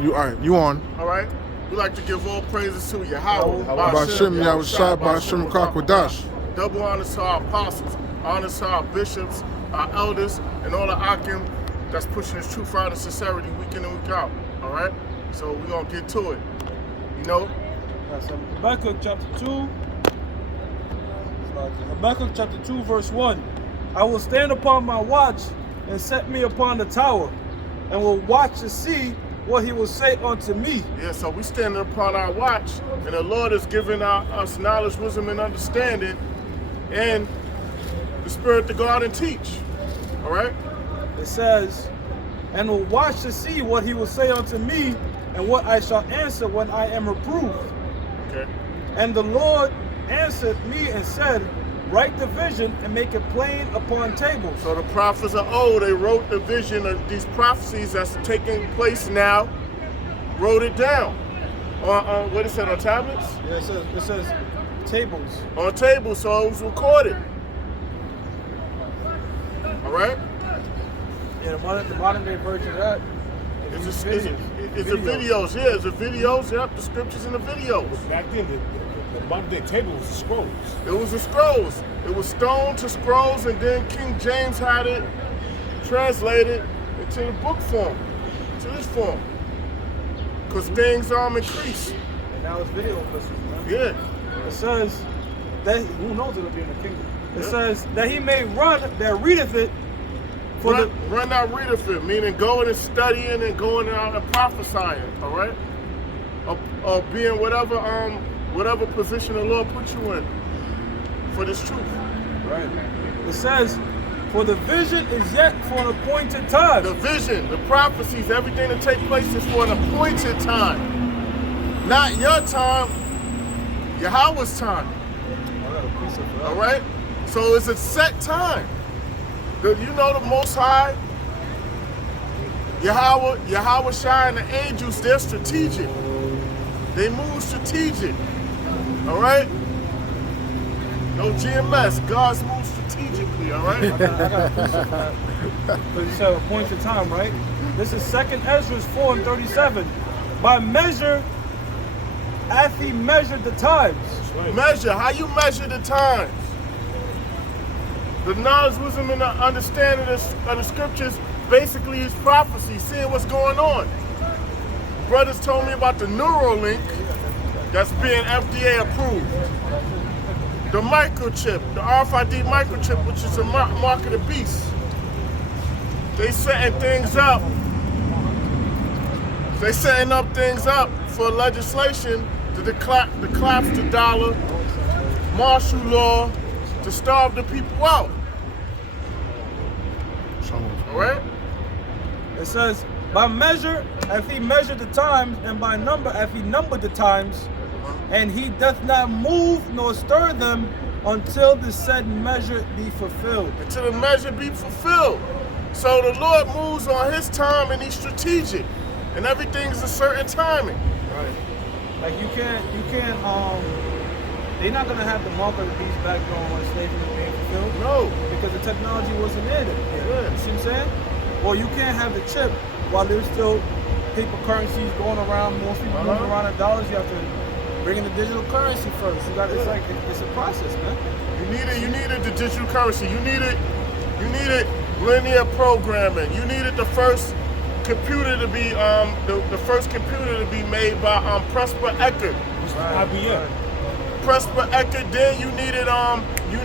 You all right? You on? All right. We like to give all praises to Yahweh. Ba'ashem Yahushua, Ba'ashem Kakwadash. Double honors to our apostles, honors to our bishops, our elders, and all the Akim that's pushing this truth out of sincerity week in and week out. All right. So we're gonna get to it. You know. Habakkuk chapter 2. Habakkuk chapter 2, verse 1. I will stand upon my watch and set me upon the tower, and will watch to see what he will say unto me. Yeah, so we standing upon our watch, and the Lord is giving us knowledge, wisdom, and understanding, and the Spirit to go out and teach. All right? It says, and will watch to see what he will say unto me, and what I shall answer when I am reproved. Okay. And the Lord answered me and said, write the vision and make it plain upon tables. So the prophets of old, they wrote the vision of these prophecies that's taking place now, wrote it down. On what it said, on tablets? Yeah, it says tables. On tables, so it was recorded. All right? Yeah, the modern day version of that. It's the videos, yeah, it's the videos, yep, the scriptures and the videos. Back then, the modern day table was the scrolls. It was the scrolls. It was stone to scrolls, and then King James had it translated into the book form, to this form. Because things increase. And now it's video listens, man. Yeah. It says that, who knows it'll be in the kingdom. It says that he may run that readeth it. Run out readeth it, meaning going and studying and going out and prophesying, all right? Or being whatever position the Lord put you in for this truth. Right. It says, for the vision is yet for an appointed time. The vision, the prophecies, everything that takes place is for an appointed time. Not your time, Yahweh's time. All right? So it's a set time. You know the Most High, Yahweh Shai and the angels, they're strategic. They move strategic. All right? No GMS. God's move strategically, all right? I got a piece of that. But you said appointed time, right? This is 2nd Ezra 4:37. By measure, hath he measured the times. Right. Measure. How you measure the times? The knowledge, wisdom, and the understanding of the scriptures basically is prophecy, seeing what's going on. Brothers told me about the Neuralink that's being FDA approved. The microchip, the RFID microchip, which is a mark of the beast. They setting things up. They setting up things up for legislation to collapse the dollar, martial law, to starve the people out. All right? It says, by measure hath he measured the times, and by number hath he numbered the times, and he doth not move nor stir them until the said measure be fulfilled. Until the measure be fulfilled. So the Lord moves on his time, and he's strategic, and everything's a certain timing. Right. Like you can't they're not gonna have the mark of the beast back on when slavery was being fulfilled. No. Because the technology wasn't in it. Yeah. You see what I'm saying? Or you can't have the chip while there's still paper currencies going around, most people moving around in dollars. You have to bring in the digital currency first. You got it's like it's a process, man. You needed the digital currency. You needed linear programming. You needed the first computer to be the first computer to be made by Presper Eckert. IBM. Presper Eckert. Then you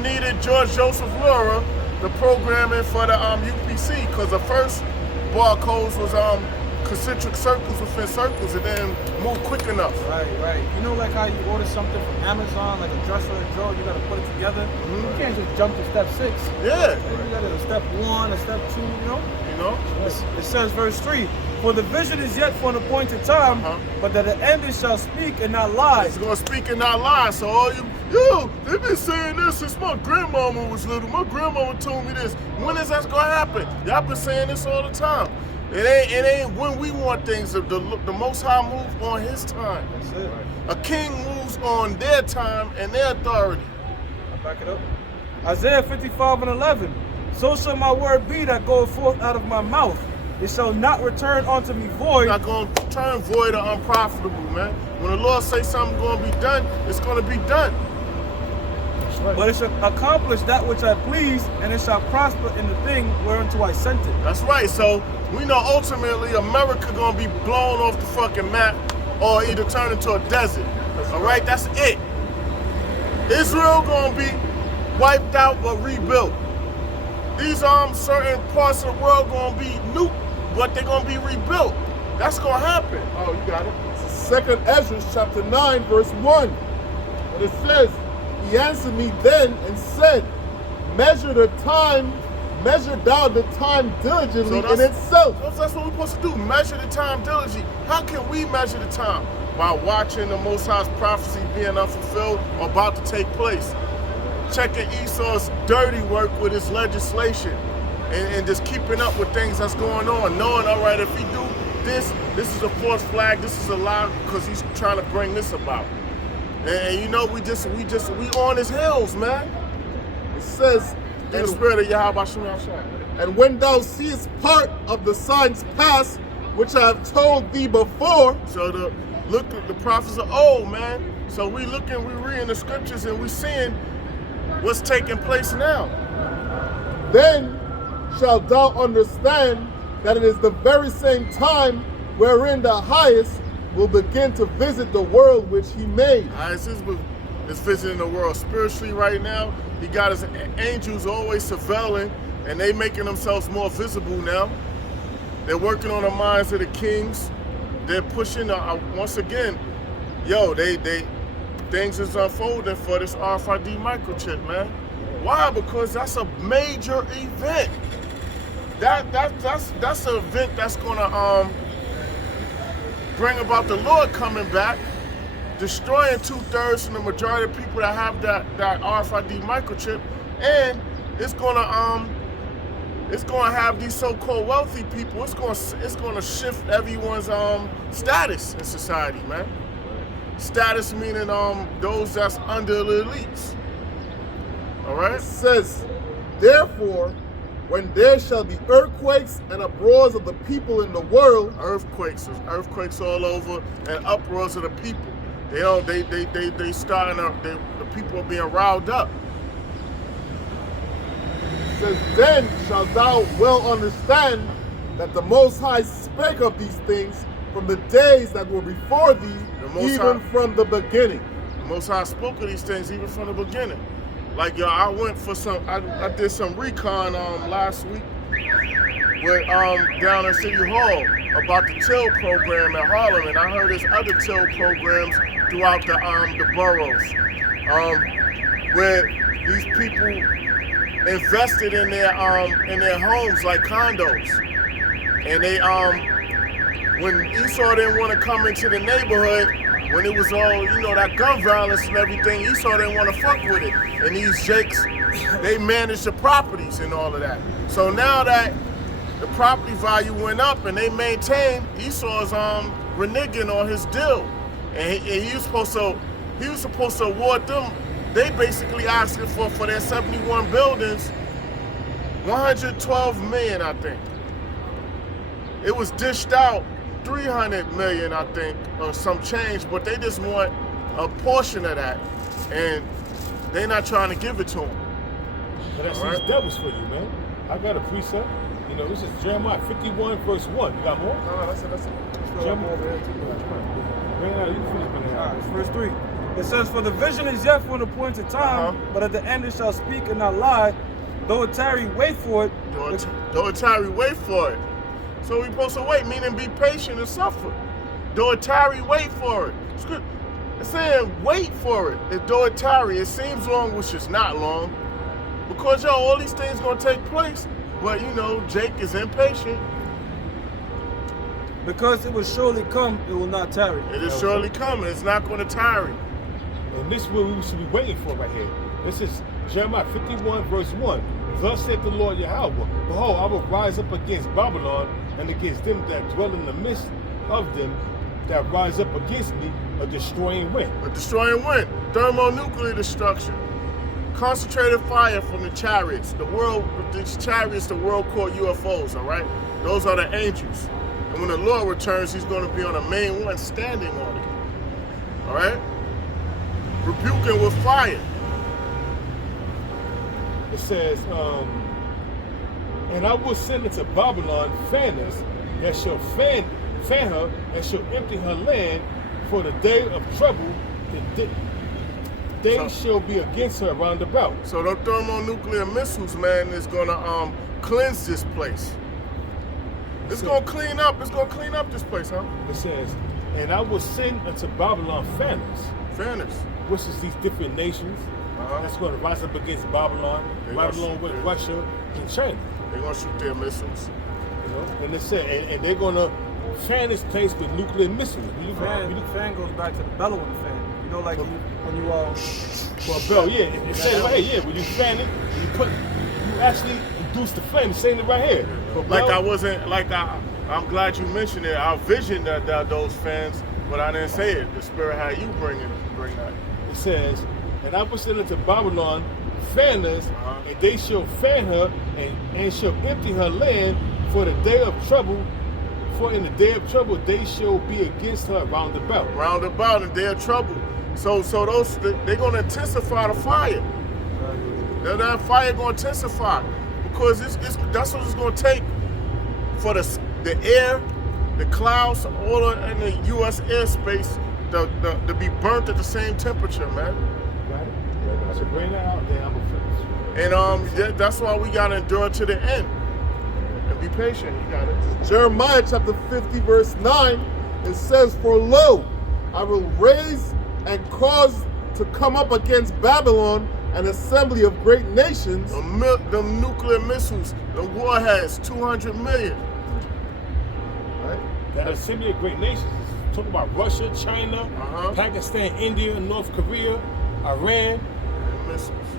needed George Joseph Laura, the programming for the UPC, because the first barcodes was concentric circles within circles, and then move quick enough. Right. You know, like how you order something from Amazon, like a dresser and drawer, you gotta put it together. You can't just jump to step 6. Yeah. You gotta a step 1, a step 2. You know. It says verse 3. For the vision is yet for an appointed time, but that the end shall speak and not lie. It's gonna speak and not lie. So all they've been saying this since my grandmama was little. My grandmama told me this. When is that gonna happen? Y'all been saying this all the time. It ain't when we want things. The Most High moves on his time. That's it. A king moves on their time and their authority. I'll back it up. Isaiah 55:11. So shall my word be that goeth forth out of my mouth. It shall not return unto me void. Not going to turn void or unprofitable, man. When the Lord say something's going to be done, it's going to be done. That's right. But it shall accomplish that which I please, and it shall prosper in the thing whereunto I sent it. That's right. So we know ultimately America going to be blown off the fucking map or either turn into a desert. All right? That's it. Israel going to be wiped out but rebuilt. These certain parts of the world going to be nuked, but they're going to be rebuilt. That's going to happen. Oh, you got it. Second Ezra chapter 9 verse 1. And it says, he answered me then and said, measure thou the time diligently in itself. That's what we're supposed to do, measure the time diligently. How can we measure the time? By watching the Most High's prophecy being unfulfilled or about to take place. Checking Esau's dirty work with his legislation and just keeping up with things that's going on. Knowing, all right, if he do this is a false flag, this is a lie because he's trying to bring this about. And you know, we on his heels, man. It says, In the spirit of Yahweh Shai. and when thou seest part of the signs pass, which I have told thee before. So the prophets are old, man. So we reading the scriptures and we seeing what's taking place now. Then shalt thou understand that it is the very same time wherein the highest will begin to visit the world which he made. ISIS is visiting the world spiritually right now. He got his angels always surveilling, and they making themselves more visible now. They're working on the minds of the kings. They're pushing, once again, things is unfolding for this RFID microchip, man. Why? Because that's a major event. That's an event that's gonna bring about the Lord coming back, destroying 2/3 of the majority of people that have that RFID microchip, and it's gonna have these so-called wealthy people. It's gonna shift everyone's status in society, man. Status meaning those that's under the elites. All right. It says, therefore, when there shall be earthquakes and uproars of the people in the world, Earthquakes all over, and uproars of the people. They starting up. The people are being riled up. it says, then shalt thou well understand that the Most High spake of these things from the days that were before thee, even from the beginning. The Most High spoke of these things even from the beginning. Like, yo, I went for I did some recon last week with down at City Hall about the TIL program at Harlem, and I heard there's other TIL programs throughout the boroughs, where these people invested in their homes like condos, and they when Esau didn't want to come into the neighborhood, when it was all, that gun violence and everything, Esau didn't want to fuck with it. And these jakes, they managed the properties and all of that. So now that the property value went up and they maintained, Esau's reneging on his deal. And he was supposed to award them, they basically asking for their 71 buildings, $112 million, I think. It was dished out $300 million, I think, or some change, but they just want a portion of that, and they're not trying to give it to them. But that's these devils for you, man. I got a precept. This is Jeremiah 51 verse 1. You got more? No, that's it. Jeremiah. Bring it out. You can finish bringing it out. Verse 3. It says, for the vision is yet for an appointed time, but at the end it shall speak and not lie. Though it tarry, wait for it. Though it tarry, wait for it. So we're supposed to wait, meaning be patient and suffer. Though it tarry, wait for it. It's saying wait for it. And though it tarry, it seems long, which is not long. Because, all these things going to take place. But, Jake is impatient. Because it will surely come, it will not tarry. It is surely coming. It's not going to tarry. And this is what we should be waiting for right here. This is Jeremiah 51 verse 1. Thus saith the Lord Yahweh, behold, I will rise up against Babylon and against them that dwell in the midst of them that rise up against me, a destroying wind. A destroying wind. Thermonuclear destruction. Concentrated fire from the chariots. These chariots the world called UFOs, all right? Those are the angels. And when the Lord returns, he's going to be on the main one standing on it. All right? Rebuking with fire. It says, and I will send into Babylon fanners that shall fan her and shall empty her land for the day of trouble. They shall be against her round about. So the thermonuclear missiles, man, is going to cleanse this place. It's going to clean up. It's going to clean up this place, huh? It says, and I will send unto Babylon fanners, which is these different nations that's going to rise up against Babylon, right along with Russia and China. They're going to shoot their missiles. You know, and they said, and they're going to fan this place with nuclear missiles. Fan goes back to the bellowing fan. You know, like when you well, bell, yeah. It's saying right here, yeah. When you fan it, you actually induce the flame. It's saying it right here. But I'm glad you mentioned it. I visioned that those fans, but I didn't say it. The Spirit had you bring that. It says, and I will send unto Babylon fanners, and they shall fan her, and shall empty her land for the day of trouble. For in the day of trouble they shall be against her round about. Round about in the day of trouble. So those they're gonna intensify the fire. That fire gonna intensify because that's what it's gonna take for the air, the clouds, all in the U.S. airspace to be burnt at the same temperature, man. Right. I should bring that out there. I'm gonna finish. And that's why we gotta endure to the end. And be patient, you got it. Jeremiah chapter 50 verse 9, it says, for lo, I will raise and cause to come up against Babylon an assembly of great nations. The nuclear missiles, the warheads, 200 million. Right? That assembly of great nations. Talking about Russia, China, Pakistan, India, North Korea, Iran. And missiles.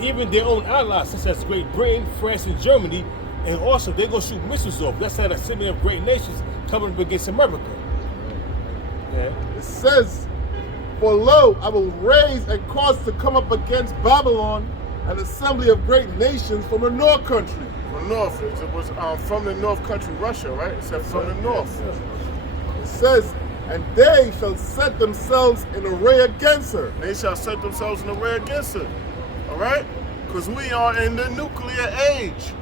Even their own allies, such as Great Britain, France, and Germany, and also they're going to shoot missiles off. That's that assembly of great nations coming up against America. Yeah. It says, for lo, I will raise and cause to come up against Babylon an assembly of great nations from the north country. From north, it was from the north country, Russia, right? It said from the north. It says, and they shall set themselves in array against her. They shall set themselves in array against her. All right? Because we are in the nuclear age.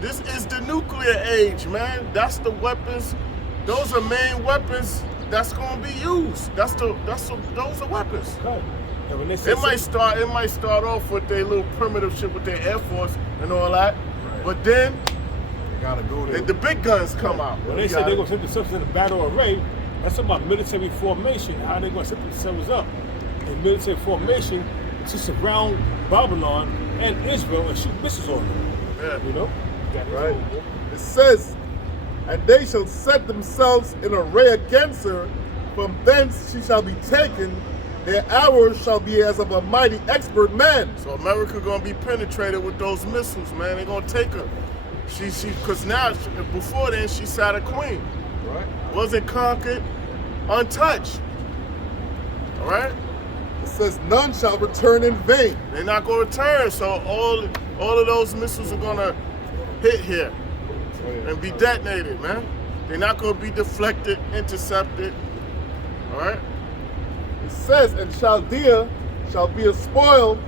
This is the nuclear age, man. That's the weapons. Those are main weapons that's going to be used. Those are weapons. Right. It might start off with their little primitive shit with their Air Force and all that, but then gotta go there. The big guns come out. When they say they're going to set themselves in a battle array, that's about military formation. How they're going to set themselves up in military formation to surround Babylon and Israel and shoot missiles on them. Yeah. You know? Right. It says, and they shall set themselves in array against her. From thence she shall be taken. Their arrows shall be as of a mighty expert man. So America gonna be penetrated with those missiles, man. They're gonna take her. Because now, before then, she sat a queen. Right. Wasn't conquered, untouched. All right? It says, none shall return in vain. They're not gonna return, so all of those missiles are gonna hit here and be detonated, man. They're not gonna be deflected, intercepted. All right? It says, and Chaldea shall be a spoil,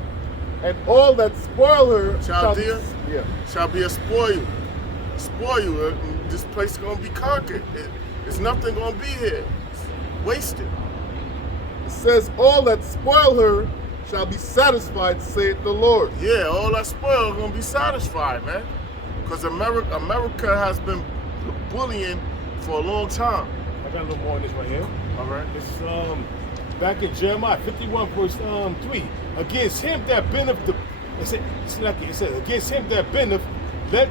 and all that spoil her shall be a spoil. This place is gonna be conquered. There's nothing gonna be here. It's wasted. It says, all that spoil her shall be satisfied, saith the Lord. Yeah, all that spoil is gonna be satisfied, man. Because America has been bullying for a long time. I got a little more on this right here. All right. It's back in Jeremiah 51 verse 3. Against him that bendeth it said, against him that bendeth, let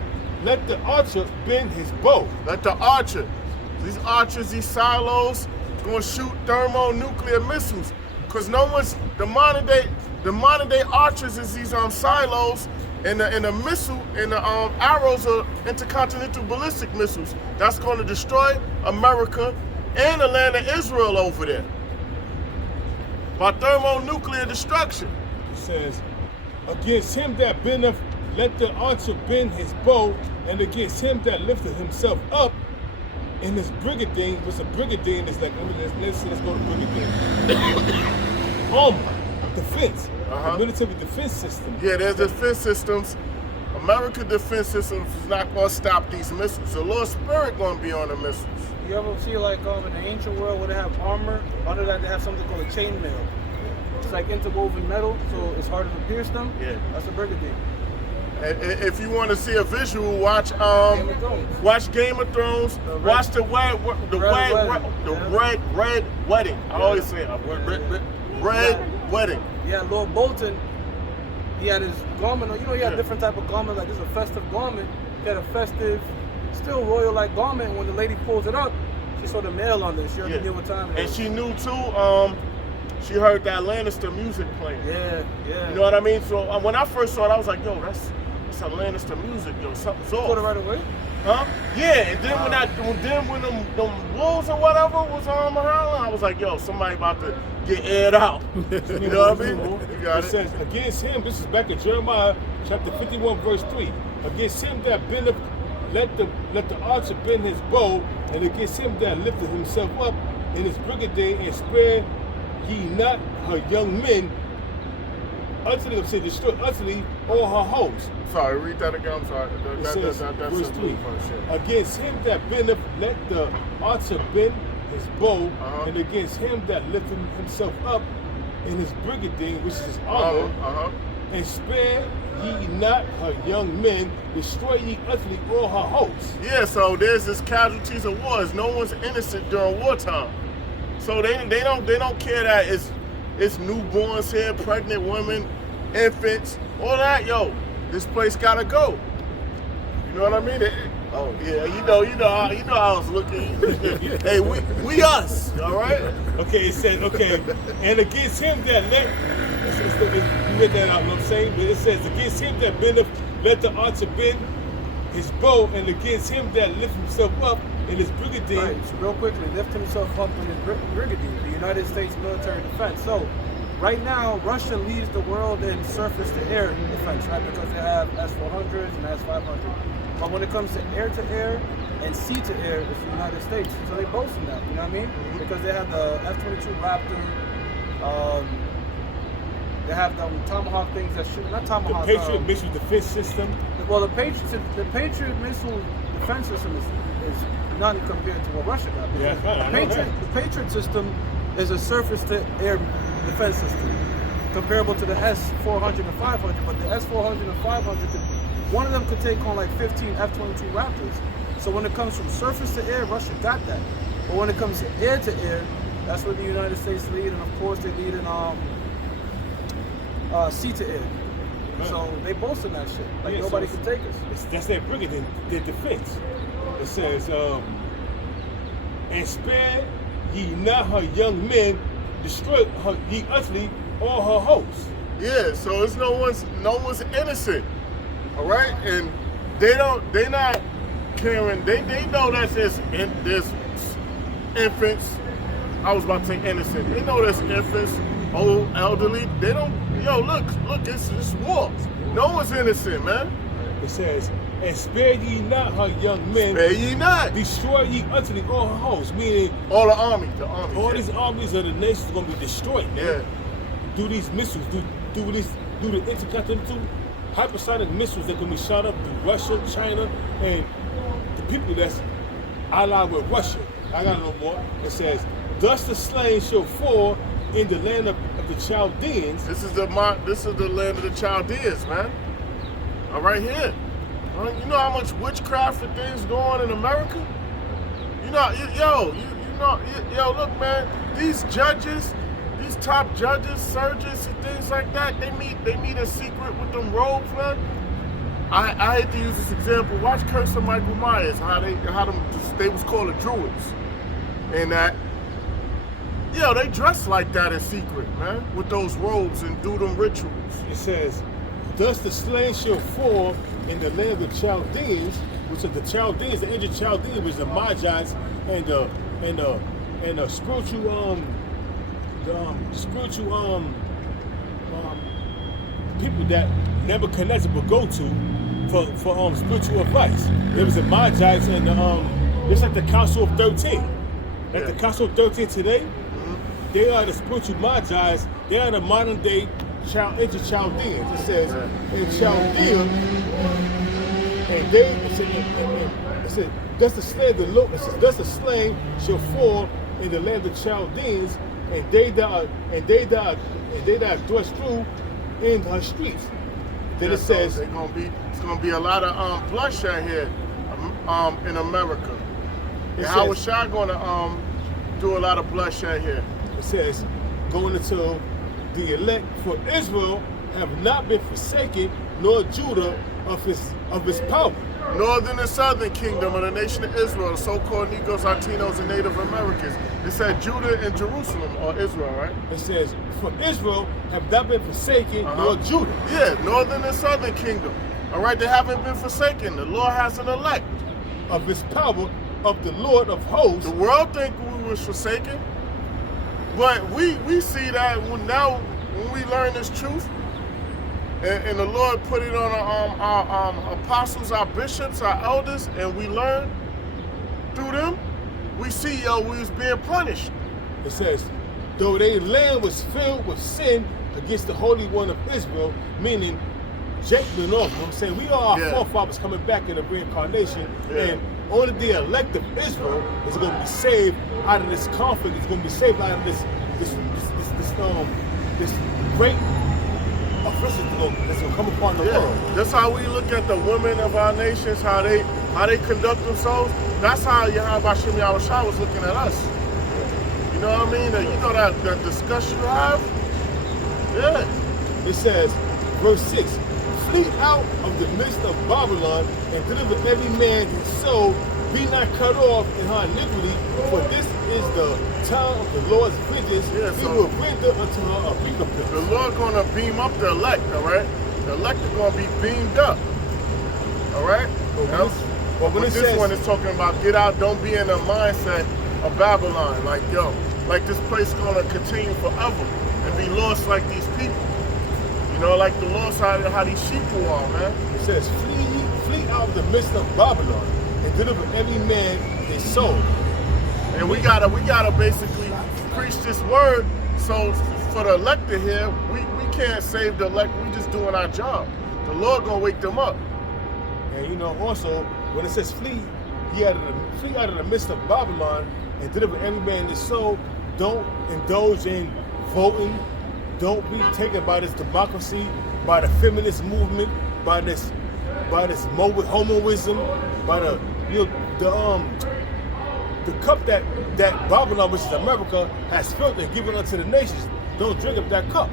the archer bend his bow. Let the archer, these archers, these silos, gonna shoot thermonuclear missiles. Because the modern day archers is these silos, and the missile and the arrows are intercontinental ballistic missiles. That's gonna destroy America and the land of Israel over there. By thermonuclear destruction. It says, against him that bendeth let the archer bend his bow, and against him that lifted himself up in his brigandine. What's a brigandine? It's like, let's go to brigandine. Defense. The military defense system. Yeah, there's defense systems. American defense systems is not going to stop these missiles. The Lord's Spirit going to be on the missiles. You ever see like in the ancient world where they have armor? Under that they have something called a chainmail. It's like interwoven metal, so it's harder to pierce them. Yeah. That's a brigandine. If you want to see a visual, watch Game of Thrones. watch Game of Thrones. Watch the red wedding. I always say red wedding. Yeah, Lord Bolton, he had his garment. You know, he had different type of garment. Like this is a festive garment. He had a festive, still royal-like garment. And when the lady pulls it up, she saw the mail on this. She already knew what time it was. And she knew too. She heard that Lannister music playing. Yeah. You know what I mean? So when I first saw it, I was like, yo, that's some Lannister music. Yo, something's off. Put it right away. Huh? Yeah. And then when them wolves or whatever was on my howling, I was like, yo, somebody about to get aired out. You know what I mean? You got It says, against him, this is back in Jeremiah chapter 51, verse 3. Against him that bendeth, let the archer bend his bow, and against him that lifted himself up in his brigandine, and spare ye not her young men, utterly, I'm saying, destroy utterly all her hosts. Sorry, read that again. I'm sorry. It says, That's verse a 3. verse, yeah. Against him that bendeth, let the archer bend his bow, and against him that lifted himself up in his brigandine, which is his armor, and spare ye not her young men, destroy ye utterly all her hosts. Yeah, so there's this casualties of wars. No one's innocent during wartime. So they don't care that it's newborns here, pregnant women, infants, all that. Yo, this place gotta go. You know what I mean? Oh yeah, you know how I was looking. Hey, we us, all right? Okay, it says, and against him that you read that out, you know what I'm saying? But it says, against him that bendeth, let the archer bend his bow, and against him that lift himself up in his brigandine. Right, so real quickly, lift himself up in his brigandine, the United States military defense. So, right now, Russia leads the world in surface-to-air defense, right? Because they have S-400s and S-500s. But when it comes to air-to-air and sea-to-air, it's the United States. So they boast in that, you know what I mean? Because they have the F-22 Raptor, they have the Tomahawk things that shoot, not Tomahawk. The Patriot missile defense system. Well, the Patriot missile defense system is nothing compared to what Russia got. The Patriot system is a surface-to-air defense system, comparable to the S-400 and 500. But the S-400 and 500, one of them could take on like 15 F-22 Raptors. So when it comes from surface to air, Russia got that. But when it comes to air, that's where the United States lead, and of course they lead in sea to air. Right. So they boast in that shit. Like nobody can take us. That's their brigandine, their defense. It says, and spare ye not her young men, destroy her ye utterly all her hosts. Yeah, so it's no one's innocent. All right, and they not caring. They know that there's infants. I was about to say innocent. They know there's infants, old, elderly. They don't. Yo, look, it's war. No one's innocent, man. It says, and spare ye not her young men. Spare ye not. Destroy ye utterly all her hosts, meaning all the army. All these armies of the nations are gonna be destroyed. Man. Yeah. Do these missiles, do the intercontinental hypersonic missiles that can be shot up through Russia, China, and the people that's allied with Russia. I got no more. It says, thus the slain shall fall in the land of the Chaldeans. This is the land of the Chaldeans, man. All right here. You know how much witchcraft and things go on in America? You know, yo, look, man. These judges, these top judges, surgeons, and things like that, they meet in secret with them robes, man. I hate to use this example. Watch Curse of Michael Myers, how they was called the Druids, and that. Yo, they dress like that in secret, man, with those robes and do them rituals. It says, thus the slain shall fall in the land of the Chaldeans, which are the Chaldeans, the ancient Chaldeans, which are the Magites and the spiritual people that Nebuchadnezzar would go to for spiritual advice. There was a Magi's and just like the Council of 13. At the Council of 13 today, they are the spiritual Magi's. They are the modern day ancient Chaldeans. It says in Chaldea, and it said, thus the slain the Lord. It says, thus the slain shall fall in the land of Chaldeans, and they that thrust through in her streets. Then it says it's gonna be a lot of bloodshed here in America. And how is Shah gonna do a lot of bloodshed here? It says, going until the elect for Israel have not been forsaken, nor Judah of his power. Northern and Southern Kingdom of the nation of Israel, the so-called Negroes, Latinos, and Native Americans. It said Judah and Jerusalem, or Israel, right? It says, for Israel have not been forsaken, nor Judah. Yeah, Northern and Southern Kingdom. All right, they haven't been forsaken. The Lord has an elect. Of his power, of the Lord of hosts. The world think we was forsaken, but we see that now when we learn this truth, and the Lord put it on our apostles, our bishops, our elders, and we learn through them, we see, we was being punished. It says, though their land was filled with sin against the Holy One of Israel, meaning Jacob and all, I'm saying we are our forefathers coming back in the reincarnation, and only the elect of Israel is going to be saved out of this conflict. It's going to be saved out of this great affliction that's going to come upon the world. That's how we look at the women of our nations, how they conduct themselves. That's how Yahweh Shem Yahushua was looking at us. You know what I mean? You know that discussion you have? Yeah. It says, verse 6, flee out of the midst of Babylon and deliver every man his soul, be not cut off in her iniquity, for this is the time of the Lord's vengeance. He will render unto her a recompense. The Lord gonna beam up the elect, all right? The elect are gonna be beamed up, all right? But when this one is talking about get out, don't be in the mindset of Babylon, like this place gonna continue forever and be lost like these people. You know, like the lost how these sheep are, man. It says, flee out of the midst of Babylon and deliver every man his soul. And we gotta basically preach this word. So for the elected here, we can't save the elect. We just doing our job. The Lord gonna wake them up. And you know, also when it says flee out of the midst of Babylon and deliver every man his soul, don't indulge in voting. Don't be taken by this democracy, by the feminist movement, by this homoism, by the cup that Babylon, which is America, has filled and given unto the nations. Don't drink of that cup.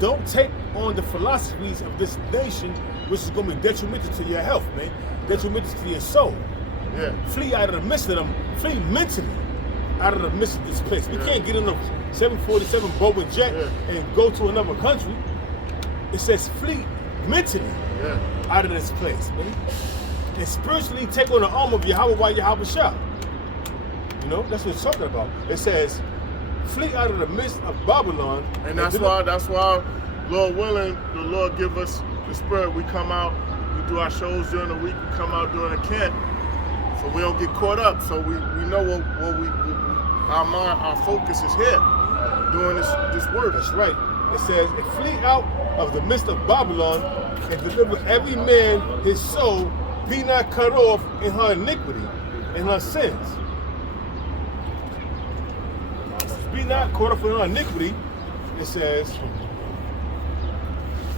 Don't take on the philosophies of this nation, which is going to be detrimental to your health, man. Detrimental to your soul. Yeah. Flee out of the midst of them. Flee mentally out of the midst of this place. We can't get in a 747 Boeing jet and go to another country. It says flee mentally out of this place, man. And spiritually take on the arm of Yahweh while Yahweh Shah. You know, that's what it's talking about. It says, flee out of the midst of Babylon. And that's why, Lord willing, the Lord give us the spirit. We come out, we do our shows during the week, we come out during the camp. So we don't get caught up. So we know our focus is here, doing this work. That's right. It says, and flee out of the midst of Babylon and deliver every man his soul, be not cut off in her iniquity and her sins. Be not caught up in her iniquity. It says,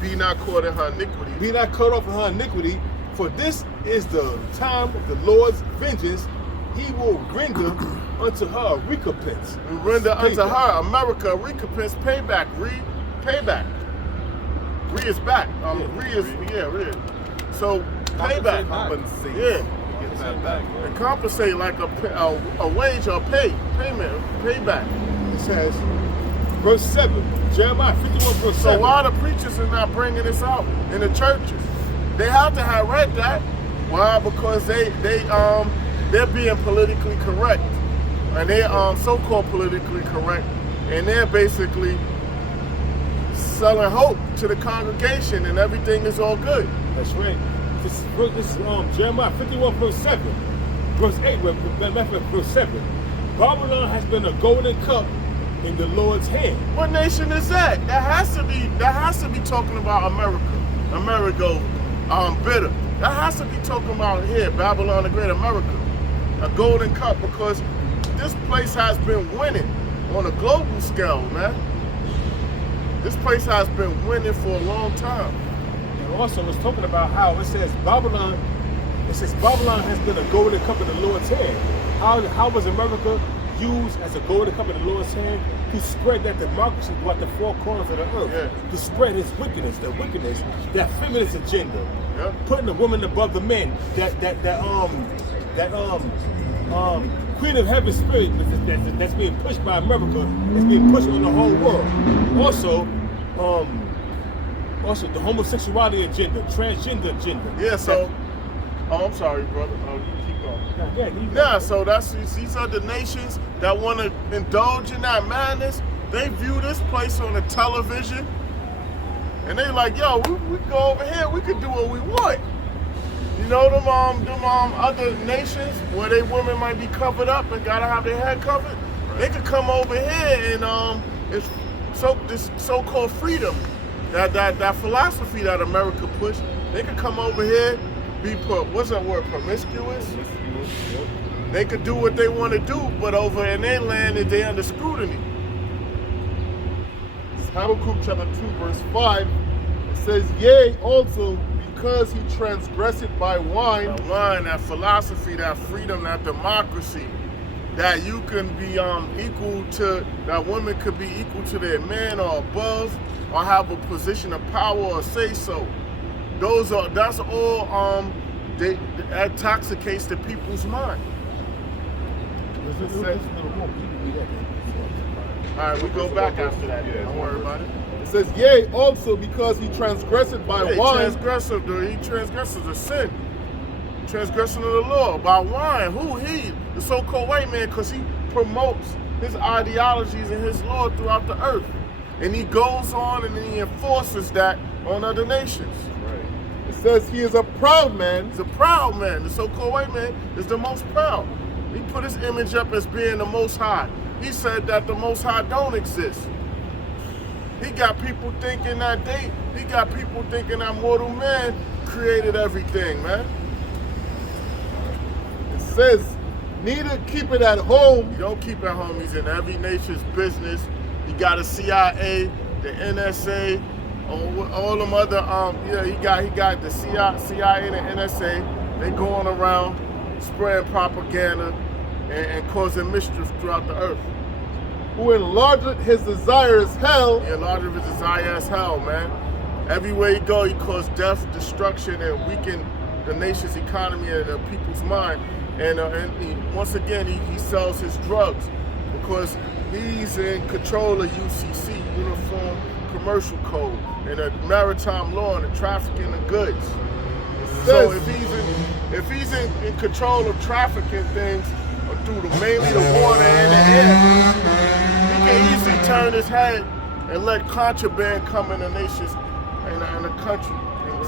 be not caught in her iniquity. Be not caught up in her iniquity, for this is the time of the Lord's vengeance. He will render unto her a recompense. We render unto her, America, a recompense, payback. Payback. Re is back. Re is. So payback. And compensate like a wage or payment, payback. It says, verse 7, Jeremiah 51 verse 7. So why the preachers are not bringing this out in the churches? They have to have read that. Why? Because they're being politically correct. And they're so-called politically correct. And they're basically selling hope to the congregation, and everything is all good. That's right. This is Jeremiah 51 verse 7. Verse 8, verse 7. Babylon has been a golden cup in the Lord's hand. What nation is that? That has to be talking about America. Bitter. That has to be talking about here, Babylon the Great, America. A golden cup, because this place has been winning on a global scale, man. This place has been winning for a long time. And also it's talking about how it says Babylon has been a golden cup in the Lord's hand. How was America used as a golden cup in the Lord's hand? To spread that democracy throughout the four corners of the earth. Yeah. To spread his wickedness, that feminist agenda. Yeah. Putting the woman above the men. That Queen of Heaven spirit that's being pushed by America, that's being pushed on the whole world. Also the homosexuality agenda, transgender agenda. Yeah, so I'm sorry, brother. You keep going. Yeah, so these are the nations that want to indulge in that madness. They view this place on the television, and they like, yo, we go over here, we can do what we want. You know, them other nations where they women might be covered up and gotta have their head covered. They could come over here and it's this so-called freedom, that philosophy that America pushed. They could come over here, what's that word? Promiscuous. Yep. They could do what they want to do, but over in their land, they under scrutiny. Habakkuk chapter 2 verse 5, it says, yea, also because he transgressed by wine. That philosophy, that freedom, that democracy, that you can be equal to, that women could be equal to their man or above, or have a position of power or say so. That's all that intoxicates the people's mind. All right, we go back after that. Don't worry about it. It says, yea, also because he transgressed by wine. He transgresses a sin. Transgression of the law by wine. Who? He, the so-called white man, because he promotes his ideologies and his law throughout the earth. And he goes on and he enforces that on other nations. Right. It says he is a proud man. He's a proud man. The so-called white man is the most proud. He put his image up as being the Most High. He said that the Most High don't exist. He got people thinking that mortal man created everything, man. It says, neither keep it at home. You don't keep it at home. He's in every nation's business. He got a CIA, the NSA, all them other, he got the CIA and the NSA. They going around spreading propaganda and causing mischief throughout the earth. Who enlarged his desire as hell. He enlarged his desire as hell, man. Everywhere he go, he caused death, destruction, and weakened the nation's economy and the people's mind. And once again, he sells his drugs because he's in control of UCC, Uniform Commercial Code, and the maritime law and the trafficking of goods. So if he's in control of trafficking things through mainly the water and the air, he can easily turn his head and let contraband come in the nations and the country,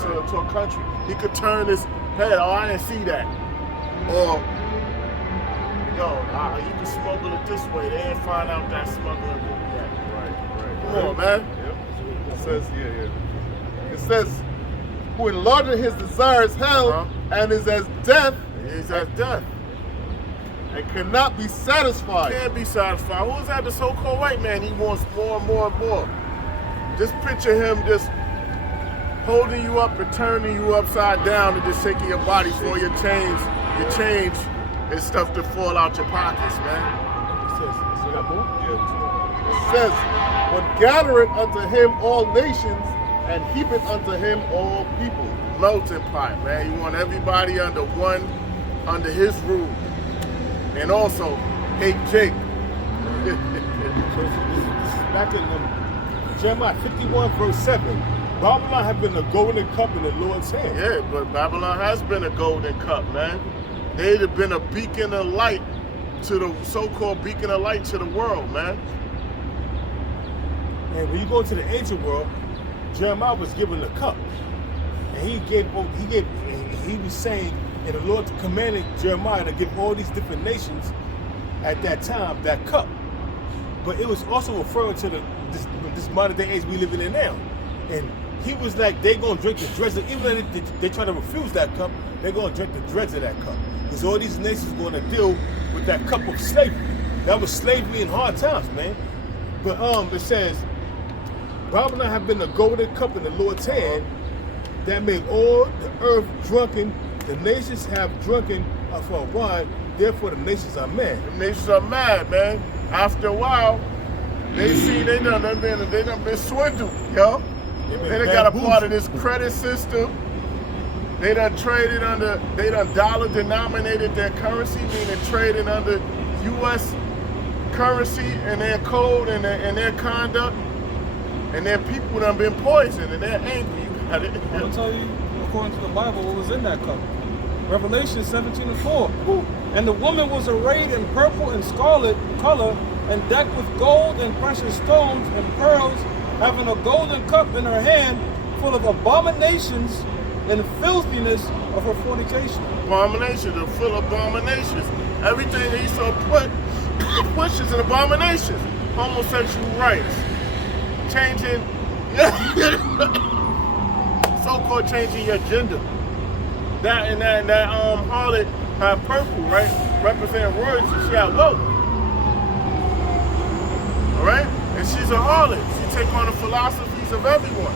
to a country. He could turn his head, oh, I didn't see that. Or, you can smuggle it this way. They didn't find out that smuggling will be at. Right. Come on, man. Yep. It says, It says, who enlarged his desires hell and is as death. Is as death. And cannot be satisfied. Can't be satisfied. Who is that? The so-called white man. He wants more and more and more. Just picture him just holding you up and turning you upside down and just shaking your body for your change and stuff to fall out your pockets, man. It says, when gathereth unto him all nations and heapeth unto him all people. Melting pot, man. You want everybody under his rule. And also, hate Jake. So this is back in Jeremiah 51 verse 7. Babylon had been a golden cup in the Lord's hand. Yeah, but Babylon has been a golden cup, man. They'd have been a beacon of light to the so-called beacon of light to the world, man. And when you go to the ancient world, Jeremiah was given the cup, and he was saying, and the Lord commanded Jeremiah to give all these different nations at that time that cup. But it was also referring to this modern day age we living in now. And he was like, they gonna drink the dregs of, even though they try to refuse that cup, they're gonna drink the dregs of that cup. Because all these nations gonna deal with that cup of slavery. That was slavery in hard times, man. But it says, Babylon have been the golden cup in the Lord's hand that made all the earth drunken. The nations have drunken of her wine, therefore the nations are mad. The nations are mad, man. After a while, they see they done been swindled, yo. They done got a part of this credit system. They done dollar denominated their currency, meaning trading under U.S. currency and their code and their conduct. And their people done been poisoned and they're angry. I'm going to tell you, according to the Bible, what was in that cup. Revelation 17:4. And the woman was arrayed in purple and scarlet color and decked with gold and precious stones and pearls, having a golden cup in her hand full of abominations and filthiness of her fornication. Abominations are full of abominations. Everything that Esau pushes an abominations. Homosexual rights. Changing, so-called changing your gender. That harlot had purple, right? Representing royalty. She had wealth. All right? And she's a harlot. She take on the philosophies of everyone.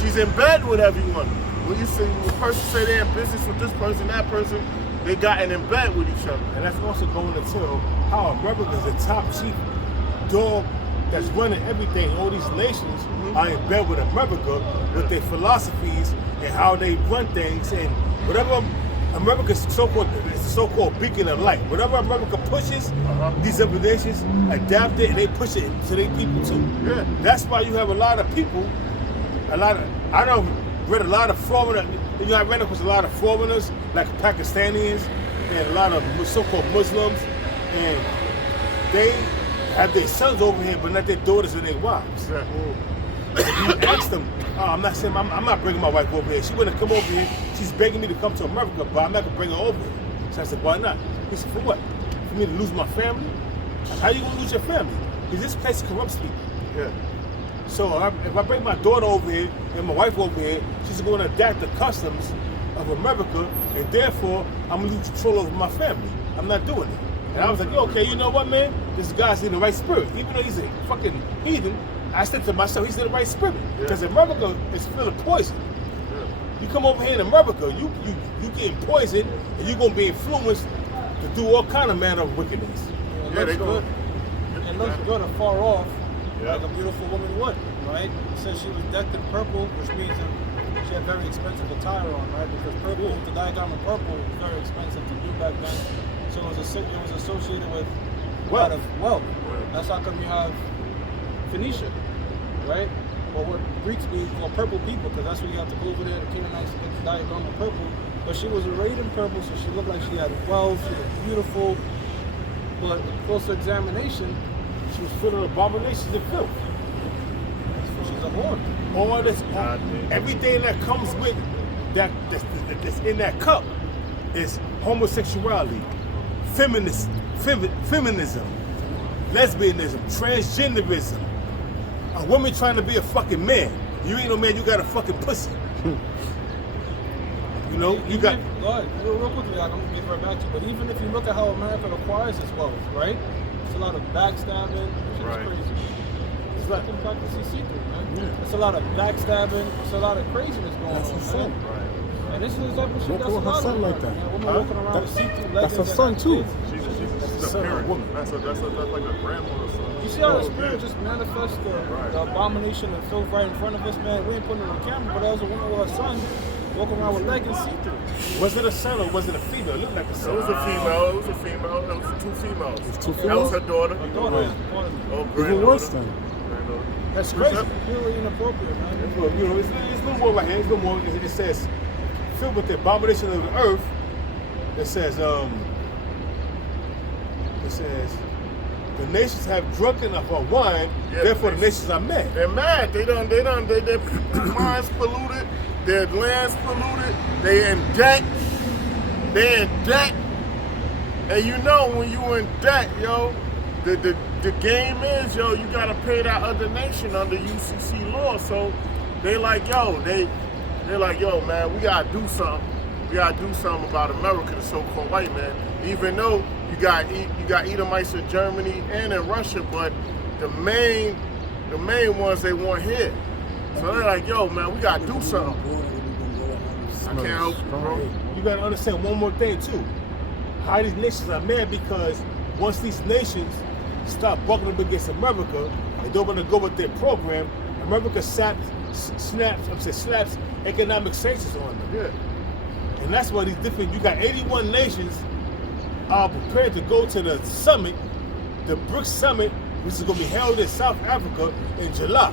She's in bed with everyone. When you see a person say they're in business with this person, that person, they gotten in bed with each other. And that's also going to tell how America is the top chief dog that's running everything. All these nations are in bed with America with their philosophies and how they run things, and whatever America's so-called beacon of light. Whatever America pushes, these other nations adapt it and they push it to their people too. Yeah. That's why you have a lot of people, I read a lot of foreigners, I read across a lot of foreigners, like Pakistanis and a lot of so-called Muslims, and they have their sons over here, but not their daughters and their wives. Yeah. If you ask them, I'm not bringing my wife over here. She wouldn't come over here. She's begging me to come to America, but I'm not gonna bring her over here. So I said, why not? He said, for what? For me to lose my family? How you gonna lose your family? Because this place corrupts people. Yeah. So if I bring my daughter over here and my wife over here, she's gonna adapt the customs of America, and therefore I'm gonna lose control over my family. I'm not doing it. And I was like, okay, you know what, man? This guy's in the right spirit. Even though he's a fucking heathen, I said to myself, he's in the right spirit. Because America is full of poison. Yeah. You come over here in America, you getting poisoned, and you're gonna be influenced to do all kind of manner of wickedness. Yeah, they go. It looks good afar off, like a beautiful woman would, right? It says she was decked in purple, which means that she had very expensive attire on, right? Because purple, the diagram of purple was very expensive to do back then. So it was associated with a lot of wealth. That's how come you have Phoenicia, right? Or what Greeks mean for purple people, because that's where you have to go over there, the Canaanites, to get the diagram of purple. But she was arrayed in purple, so she looked like she had wealth, she looked beautiful. But closer examination, She was full of abominations and filth. she's a whore. All this, everything that comes with that's in that cup is homosexuality, feminism, lesbianism, transgenderism, a woman trying to be a fucking man. You ain't no man, you got a fucking pussy. You know, you got. Go ahead, real quickly, I'm gonna get right back to you. But even if you look at how America acquires its wealth, right? It's a lot of backstabbing, which is crazy. It's like in fact to see through, man. Yeah. It's a lot of backstabbing. It's a lot of craziness going on. That's her son. And this is the type of shit Don't that's call a her lot son of like that. Women walking around with see-through leggings. That's her son too. She's a parent. That's like a grandmother's son. You see how the spirit just manifests the abomination and filth right in front of us, man? We ain't putting it on camera, but there was a woman with her son walking around with leggings see-through. Was it a son or was it a female? It looked like a son. It was a female. It was a female. It was two females. It's two That was females? her daughter. Her daughter is part of it. Oh, Even granddaughter. worse then. Granddaughter. That's crazy. Really inappropriate, man. Look, you know, it's a little more right here. It's a little more. It says, filled with the abomination of the earth. It says, the nations have drunk enough of wine, Yeah, therefore the nations are mad. They're mad. Their minds polluted, their lands polluted, they in debt. They in debt. And you know when you in debt, yo, the game is, yo, you gotta pay that other nation under UCC law. So they're like, yo, man, we gotta do something. We gotta do something about America, the so-called white man. Even though you got Edomites in Germany and in Russia, but the main ones they want here. So they're like, yo, man, we gotta do something. I can't help you, bro. You gotta understand one more thing too. How these nations are mad because once these nations stop bucking up against America and don't want to go with their program, America slaps economic sanctions on them. Yeah. And that's why these different, you got 81 nations are prepared to go to the summit, the BRICS summit, which is going to be held in South Africa in July.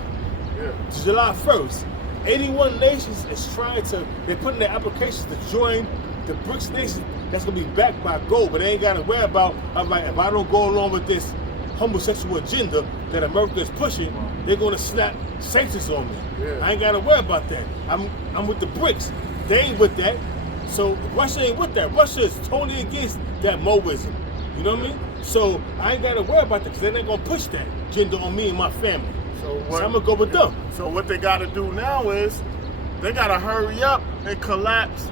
Yeah. July 1st. 81 nations is trying to, they're putting their applications to join the BRICS nations that's going to be backed by gold, but they ain't got to worry about, like, if I don't go along with this homosexual agenda that America is pushing, they're going to slap sanctions on me. Yeah. I ain't got to worry about that. I'm with the BRICS. They ain't with that. So Russia ain't with that. Russia is totally against that Moism. You know what I mean? So I ain't got to worry about that because they're not going to push that agenda on me and my family. So I'm going to go with them. So what they got to do now is they got to hurry up and collapse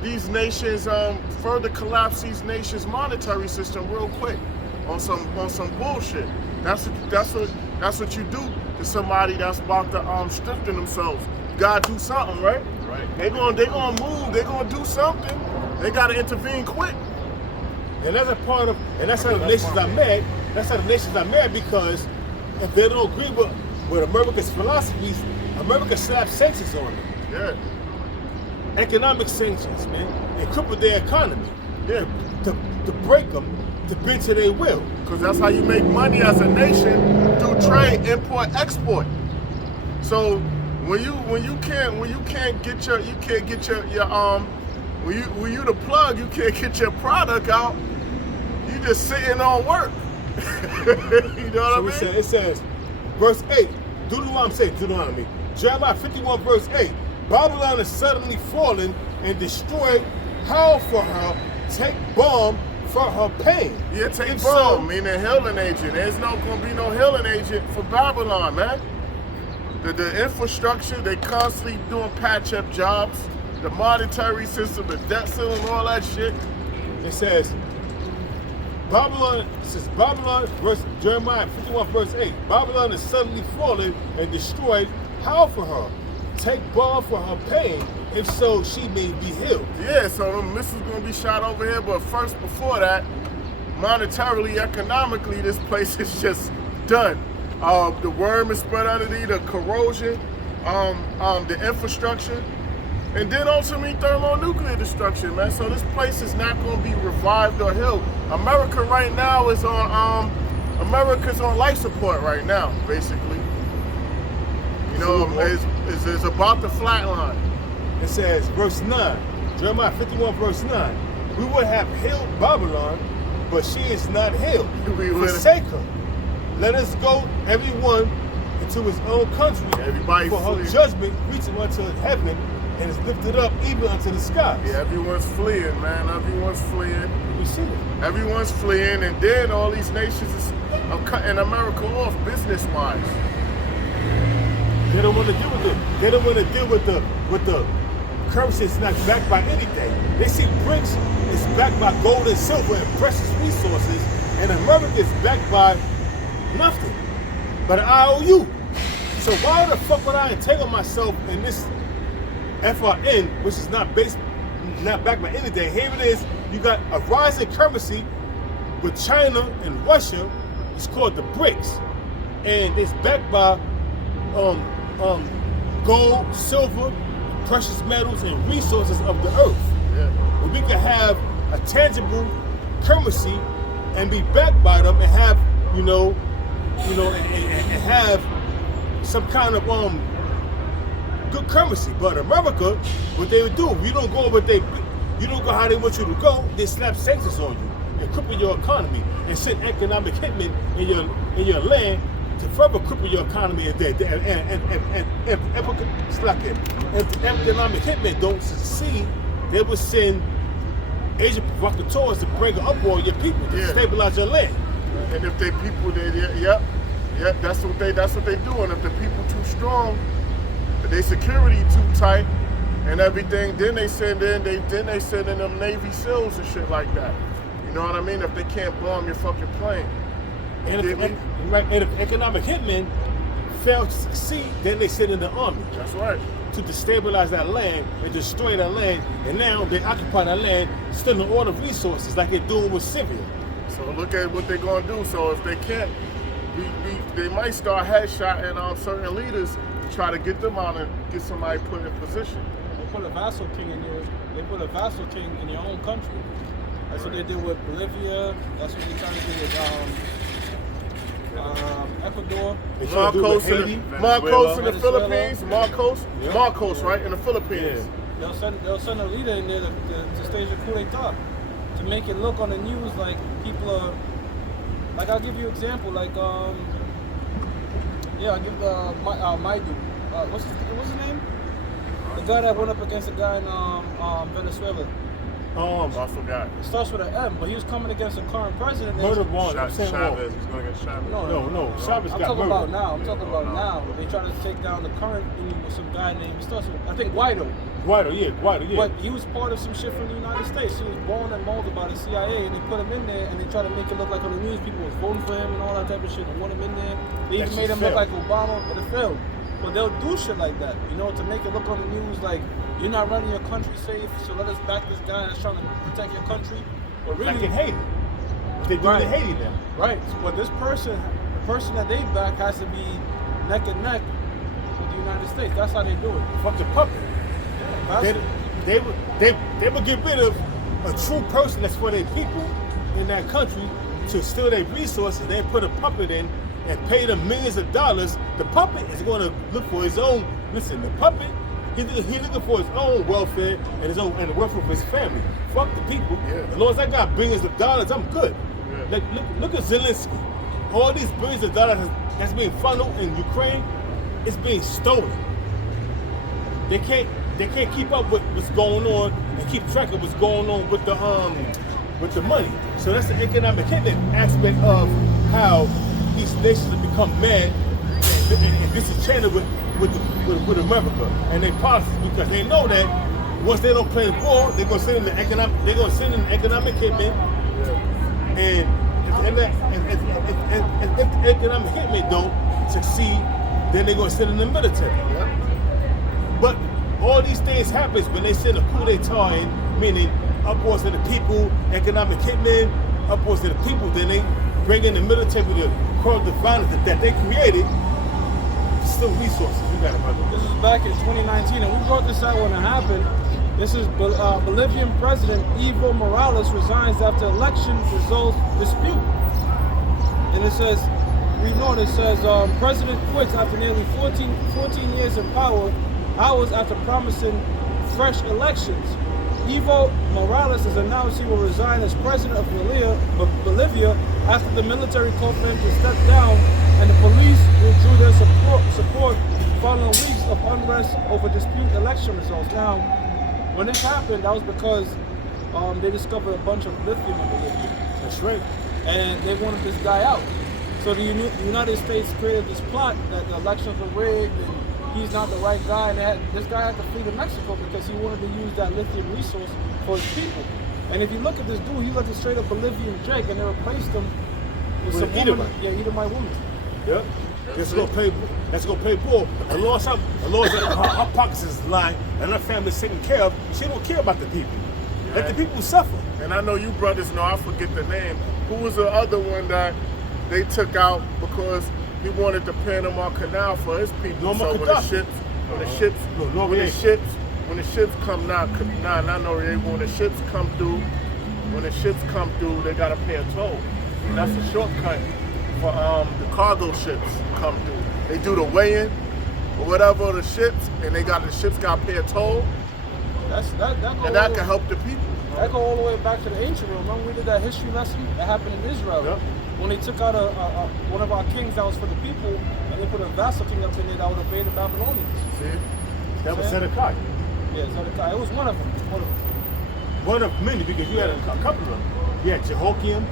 these nations, further collapse these nations' monetary system real quick on some bullshit. That's what you do to somebody that's about to strengthen themselves. You gotta do something, right? Right. They gonna move. They gonna do something. They gotta intervene quick. And that's a part of, and that's how the nations are mad. That's how the nations are mad because if they don't agree with America's philosophies, America slaps sanctions on them. Yeah. Economic sanctions, man, and cripple their economy. Yeah. To break them, to bend to their will. Because that's how you make money as a nation, through trade, import, export. So when you can't get your when you the plug, you can't get your product out, you just sitting on work. You know what I mean? It says, verse 8, Deuteronomy, Jeremiah 51 verse 8, Babylon is suddenly fallen and destroyed. Howl for her, take balm for her pain. Yeah, take If balm, so, meaning healing agent. There's not gonna be no healing agent for Babylon, man. The infrastructure, they constantly doing patch-up jobs. The monetary system, the debt ceiling, all that shit. It says, Babylon, Jeremiah 51 verse 8, Babylon is suddenly fallen and destroyed. Howl for her, take balm for her pain, if so she may be healed. Yeah, so the missiles gonna be shot over here, but first, before that, monetarily, economically, this place is just done. The worm is spread underneath, the corrosion, the infrastructure, and then ultimately thermonuclear destruction, man. So this place is not gonna be revived or healed. America right now is on, America's on life support right now, basically. You know, it's about to flatline. It says, verse 9, Jeremiah 51 verse 9, we would have healed Babylon, but she is not healed. Forsake her. Let us go, everyone, into his own country. Everybody for her flee. judgment reaching unto heaven and is lifted up even unto the skies. Yeah, everyone's fleeing, man. Everyone's fleeing. We see it. Everyone's fleeing, and then all these nations are cutting America off business-wise. They don't want to deal with it. They don't want to deal with the currency is not backed by anything. They see BRICS is backed by gold and silver and precious resources, and America is backed by nothing but an IOU. So why the fuck would I entangle myself in this FRN, which is not backed by anything? Here it is. You got a rising currency with China and Russia. It's called the BRICS, and it's backed by gold, silver, precious metals, and resources of the earth. Yeah. Where we can have a tangible currency and be backed by them and have, and have some kind of good currency. But America, what they would do, if you don't go how they want you to go, they slap sanctions on you. and cripple your economy, and send economic hitmen in your land to further cripple your economy. And if the economic hitmen don't succeed, they will send agent provocateurs to bring up all your people to stabilize your land. And if they people, that's what they do. And if the people too strong, they security too tight and everything, then they send in them Navy SEALs and shit like that. You know what I mean? If they can't bomb your fucking plane. And if economic hitmen fail to succeed, then they send in the army. That's right. To destabilize that land and destroy that land, and now they occupy that land, stealing all the resources like they're doing with Syria. So look at what they're gonna do. So if they can't, they might start headshotting on certain leaders to try to get them out and get somebody put in position. They put a vassal king in your. They put a vassal king in your own country. That's what they did with Bolivia. That's what they trying to do with Ecuador. Marcos in the Philippines. Marcos, right, in the Philippines. Yeah. They'll send a leader in there to stage a coup d'etat, to make it look on the news like people are. Like, I'll give you an example. Like, I'll give Maidu. What's his name? The guy that went up against the guy in Venezuela. I forgot. It starts with an M, but he was coming against the current president. Murder one. Chavez. He's going against Chavez. No. Chavez got talking murdered. I'm talking about now. They trying to take down the current dude with some guy named, starts with, I think, Guaido. Guaido, yeah. But he was part of some shit from the United States. He was born and molded by the CIA, and they put him in there, and they tried to make it look like on the news people was voting for him and all that type of shit, and want him in there. They even made him look like Obama, but it failed. But they'll do shit like that, to make it look on the news like you're not running your country safe, so let us back this guy that's trying to protect your country. But really, like in Haiti. They do it in Haiti now. Right. But this person, the person that they back has to be neck and neck with the United States. That's how they do it. Fuck the puppet. They would get rid of a true person that's for their people in that country to steal their resources. They put a puppet in and pay them millions of dollars. The puppet is going to look for his own. Listen, the puppet. He's looking for his own welfare and the welfare of his family. Fuck the people. Yeah. As long as I got billions of dollars, I'm good. Yeah. Like, look at Zelensky. All these billions of dollars that's being funneled in Ukraine, it's being stolen. They can't keep up with what's going on and keep track of what's going on with the money. So that's the economic hitman aspect of how these nations have become mad and disenchanted with America and their policies, because they know that once they don't play ball, they're gonna send in the economic hitmen, and if the economic hitmen don't succeed, then they're gonna send in the military. But all these things happens when they send a coup d'etat in, meaning upwards to the people, economic hitmen, upwards to the people, then they bring in the military to curb the violence that they created. Still resources. You got it, brother. This is back in 2019, and we brought this out when it happened. This is Bolivian President Evo Morales resigns after election results dispute. And it says, President quits after nearly 14 years in power, hours after promising fresh elections. Evo Morales has announced he will resign as president of Bolivia after the military called for him to step down and the police withdrew their support following weeks of unrest over disputed election results. Now, when this happened, that was because they discovered a bunch of lithium in Bolivia. That's right. And they wanted this guy out. So the United States created this plot that the elections were rigged and he's not the right guy, and this guy had to flee to Mexico because he wanted to use that lithium resource for his people. And if you look at this dude, he's like a straight up Bolivian Jake, and they replaced him with some woman. Yeah, Edomite woman. Yep. That's gonna pay ball. As long as her pockets is lined and her family's taken care of, she don't care about the people. Yeah. Let the people suffer. And I know you brothers know, I forget the name. Who was the other one that they took out because he wanted the Panama Canal for his people? So when the ships come through, they gotta pay a toll. And that's a shortcut for the cargo ships come through. They do the weigh-in or whatever of the ships, and the ships got to pay a toll. That can help the people. I go all the way back to the ancient world. Remember we did that history lesson that happened in Israel Yep. when they took out one of our kings that was for the people, and they put a vassal king up in there that would obey the Babylonians. See? That was See? Zedekiah. Yeah, Zedekiah. It was one of them. One of many, because you had a couple of them. You had Jehoiakim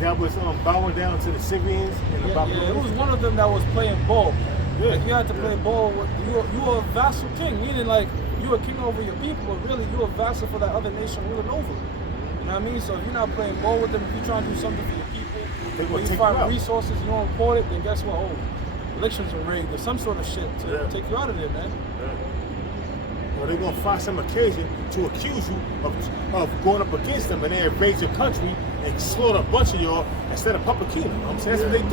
that was bowing down to the Syrians and the Yeah, Babylonians. it was one of them that was playing ball. Yeah. Like you had to play ball with you were a vassal king, meaning like you were a king over your people, but really you were a vassal for that other nation ruling over. You know what I mean? So if you're not playing ball with them, if you're trying to do something for your people, They gonna when you take you find out. resources, you don't report it, then guess what? Oh, elections are rigged or some sort of shit to Yeah. take you out of there, man. Or they're gonna find some occasion to accuse you of going up against them, and they invade your country and slaughter a bunch of y'all instead of public kingdom. You know what I'm saying? That's what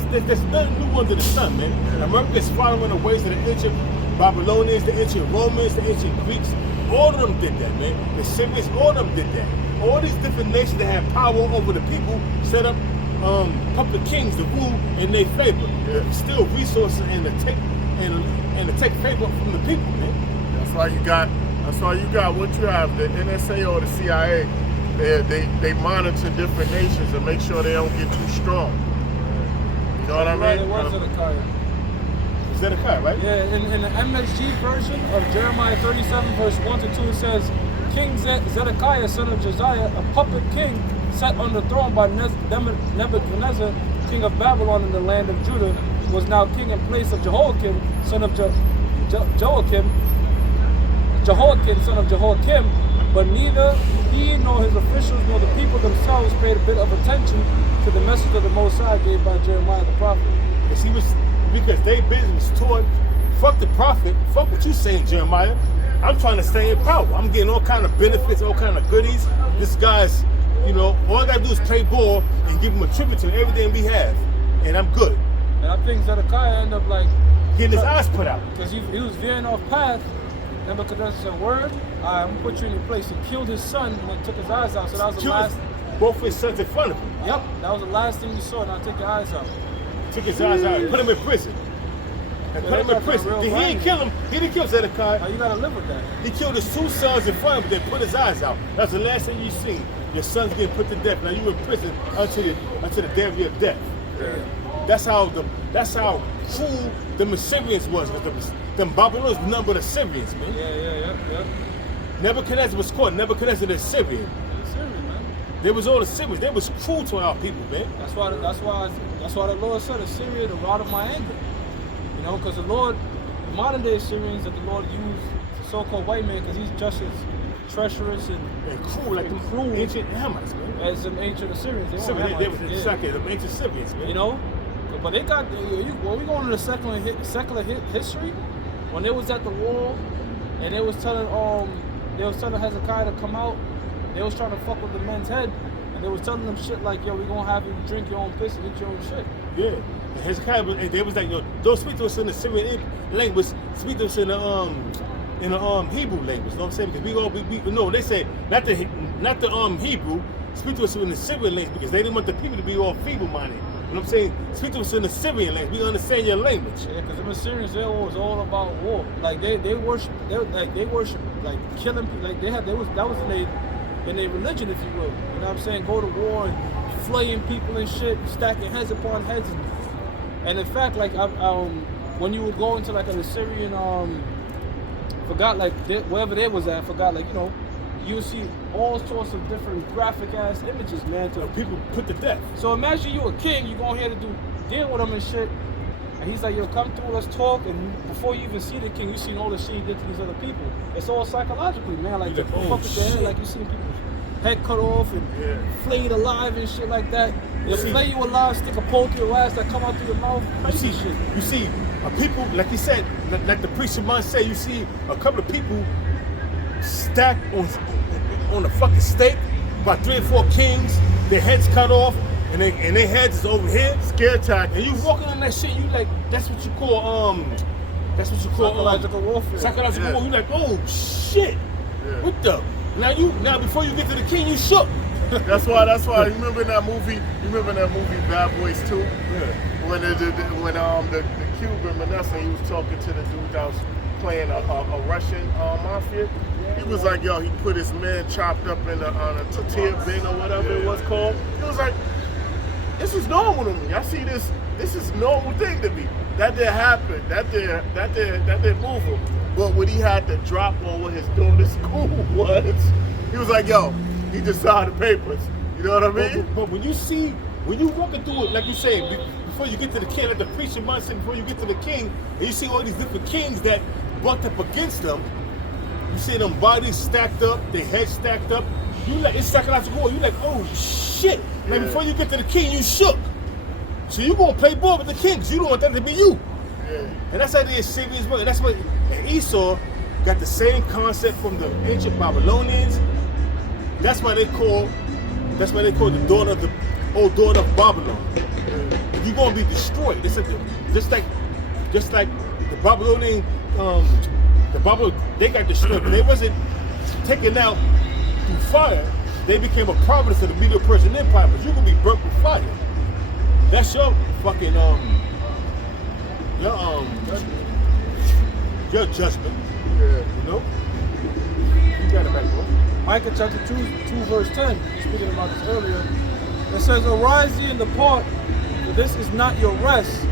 they do. There's nothing new under the sun, man. America's following the ways of the ancient Babylonians, the ancient Romans, the ancient Greeks. All of them did that, man. The Syrians, all of them did that. All these different nations that have power over the people set up public kings to rule in their favor. Steal resources and to take favor from the people, man. That's why you got what you have, the NSA or the CIA. They monitor different nations and make sure they don't get too strong. You know what I Right, mean? it was Zedekiah. Zedekiah, right? Yeah, in the MSG version of Jeremiah 37, verse 1 to 2, it says, King Zedekiah, son of Josiah, a puppet king, sat on the throne by Nebuchadnezzar, king of Babylon in the land of Judah, was now king in place of Jehoiakim, son of Jehoiakim, son of Jehoiakim, but neither he nor his officials nor the people themselves paid a bit of attention to the message of the Most High gave by Jeremiah the prophet. Because they business toward fuck the prophet, fuck what you saying, Jeremiah. I'm trying to stay in power. I'm getting all kind of benefits, all kind of goodies. This guy's, all I gotta do is play ball and give him a tribute to everything we have, and I'm good. And I think Zedekiah ended up like Getting his eyes put out. because he was veering off path. Nebuchadnezzar said, "Word, I'm gonna put you in your place." He killed his son and then took his eyes out. So that was the Killed last. both his sons in front of him. Yep, that was the last thing you saw. Now take your eyes out. Took his eyes out and put him in prison. And Yeah, put him that's in prison. real He didn't violence. kill him. He didn't kill Zedekiah. Now you gotta live with that. He killed his two sons in front of him, then put his eyes out. That's the last thing you see. Your son's getting put to death. Now you in prison until the day of your death. Yeah. That's how cruel the Assyrians was. Them Babylonians numbered the Assyrians, man. Yeah. Nebuchadnezzar was caught. Nebuchadnezzar the Assyrian. It's serious, man. They was all Assyrians. They was cruel to our people, man. That's why the Lord said Assyria, the rod of my anger. Because the Lord, the modern day Assyrians that the Lord used, the so-called white man, because he's just as treacherous and cruel, like cruel ancient Hamites, man. as some ancient Assyrians. They weren't They Hamites, was yeah. exactly the ancient Assyrians, man. But they got, when we go into the secular history, when they was at the wall and they was telling Hezekiah to come out, they was trying to fuck with the men's head, and they was telling them shit like, yo, we gonna have you drink your own piss and eat your own shit. Yeah. And Hezekiah, and they was like, yo, don't speak to us in the Syrian language, speak to us in the Hebrew language. You know what I'm saying? Because they say not the Hebrew, speak to us in the Syrian language because they didn't want the people to be all feeble-minded. You know what I'm saying? Speak to us in the Syrian language. We understand your language. Yeah, because the Assyrians, they was all about war. Like they worship like killing people. Like that was in their religion, if you will. You know what I'm saying? Go to war and flaying people and shit, stacking heads upon heads. And in fact, like when you would go into like an Assyrian, wherever they was at, you would see all sorts of different graphic ass images, man. People put to death. So imagine you a king, you going here to deal with him and shit. And he's like, yo, come through, let's talk. And before you even see the king, you seen all the shit he did to these other people. It's all psychologically, man. Like, You're the like, fuck oh, with their head, shit. like you seen people's head cut off and flayed alive and shit like that. They'll flay you alive, stick a pole through your ass that come out through your mouth. Crazy shit. You see people, like he said, like the preacher once said, you see a couple of people stacked on a fucking stake, about 3 or 4 kings, their heads cut off, and their heads is over here. Scare tactics. And you walking on that shit, you like, that's what you call Psychological warfare. Psychological Yeah. warfare. You like, oh shit. Yeah. What the? Now before you get to the king, you shook. That's why. You remember that movie? Bad Boys 2? Yeah. When the Cuban Vanessa, he was talking to the dude that was playing a Russian mafia. He was like, yo, he put his man chopped up in on a tortilla bin or whatever it was called. He was like, this is normal to me. I see this is a normal thing to me. That did happen. That did move him. But when he had to drop on what his daughter's school was, he was like, yo, he just signed the papers. You know what I mean? But when you walking through it, like you say, before you get to the king, like the preacher mindset, before you get to the king, and you see all these different kings that bucked up against them, you see them bodies stacked up, their heads stacked up. You like it's psychological. You like, oh shit! Like before you get to the king, you shook. So you gonna play ball with the king, 'cause you don't want that to be you. Yeah. And that's how they serious money. That's what and Esau got the same concept from the ancient Babylonians. That's why they call the daughter of the old daughter of Babylon. You're gonna be destroyed. They said just like the Babylonian they got destroyed. But they wasn't taken out through fire. They became a province of the Medo-Persian Empire, but you can be burnt with fire. That's your fucking your judgment. Yeah. You know? You got it back, bro. Micah chapter 2 verse 10, speaking about this earlier, it says, arise ye and depart, for this is not your rest,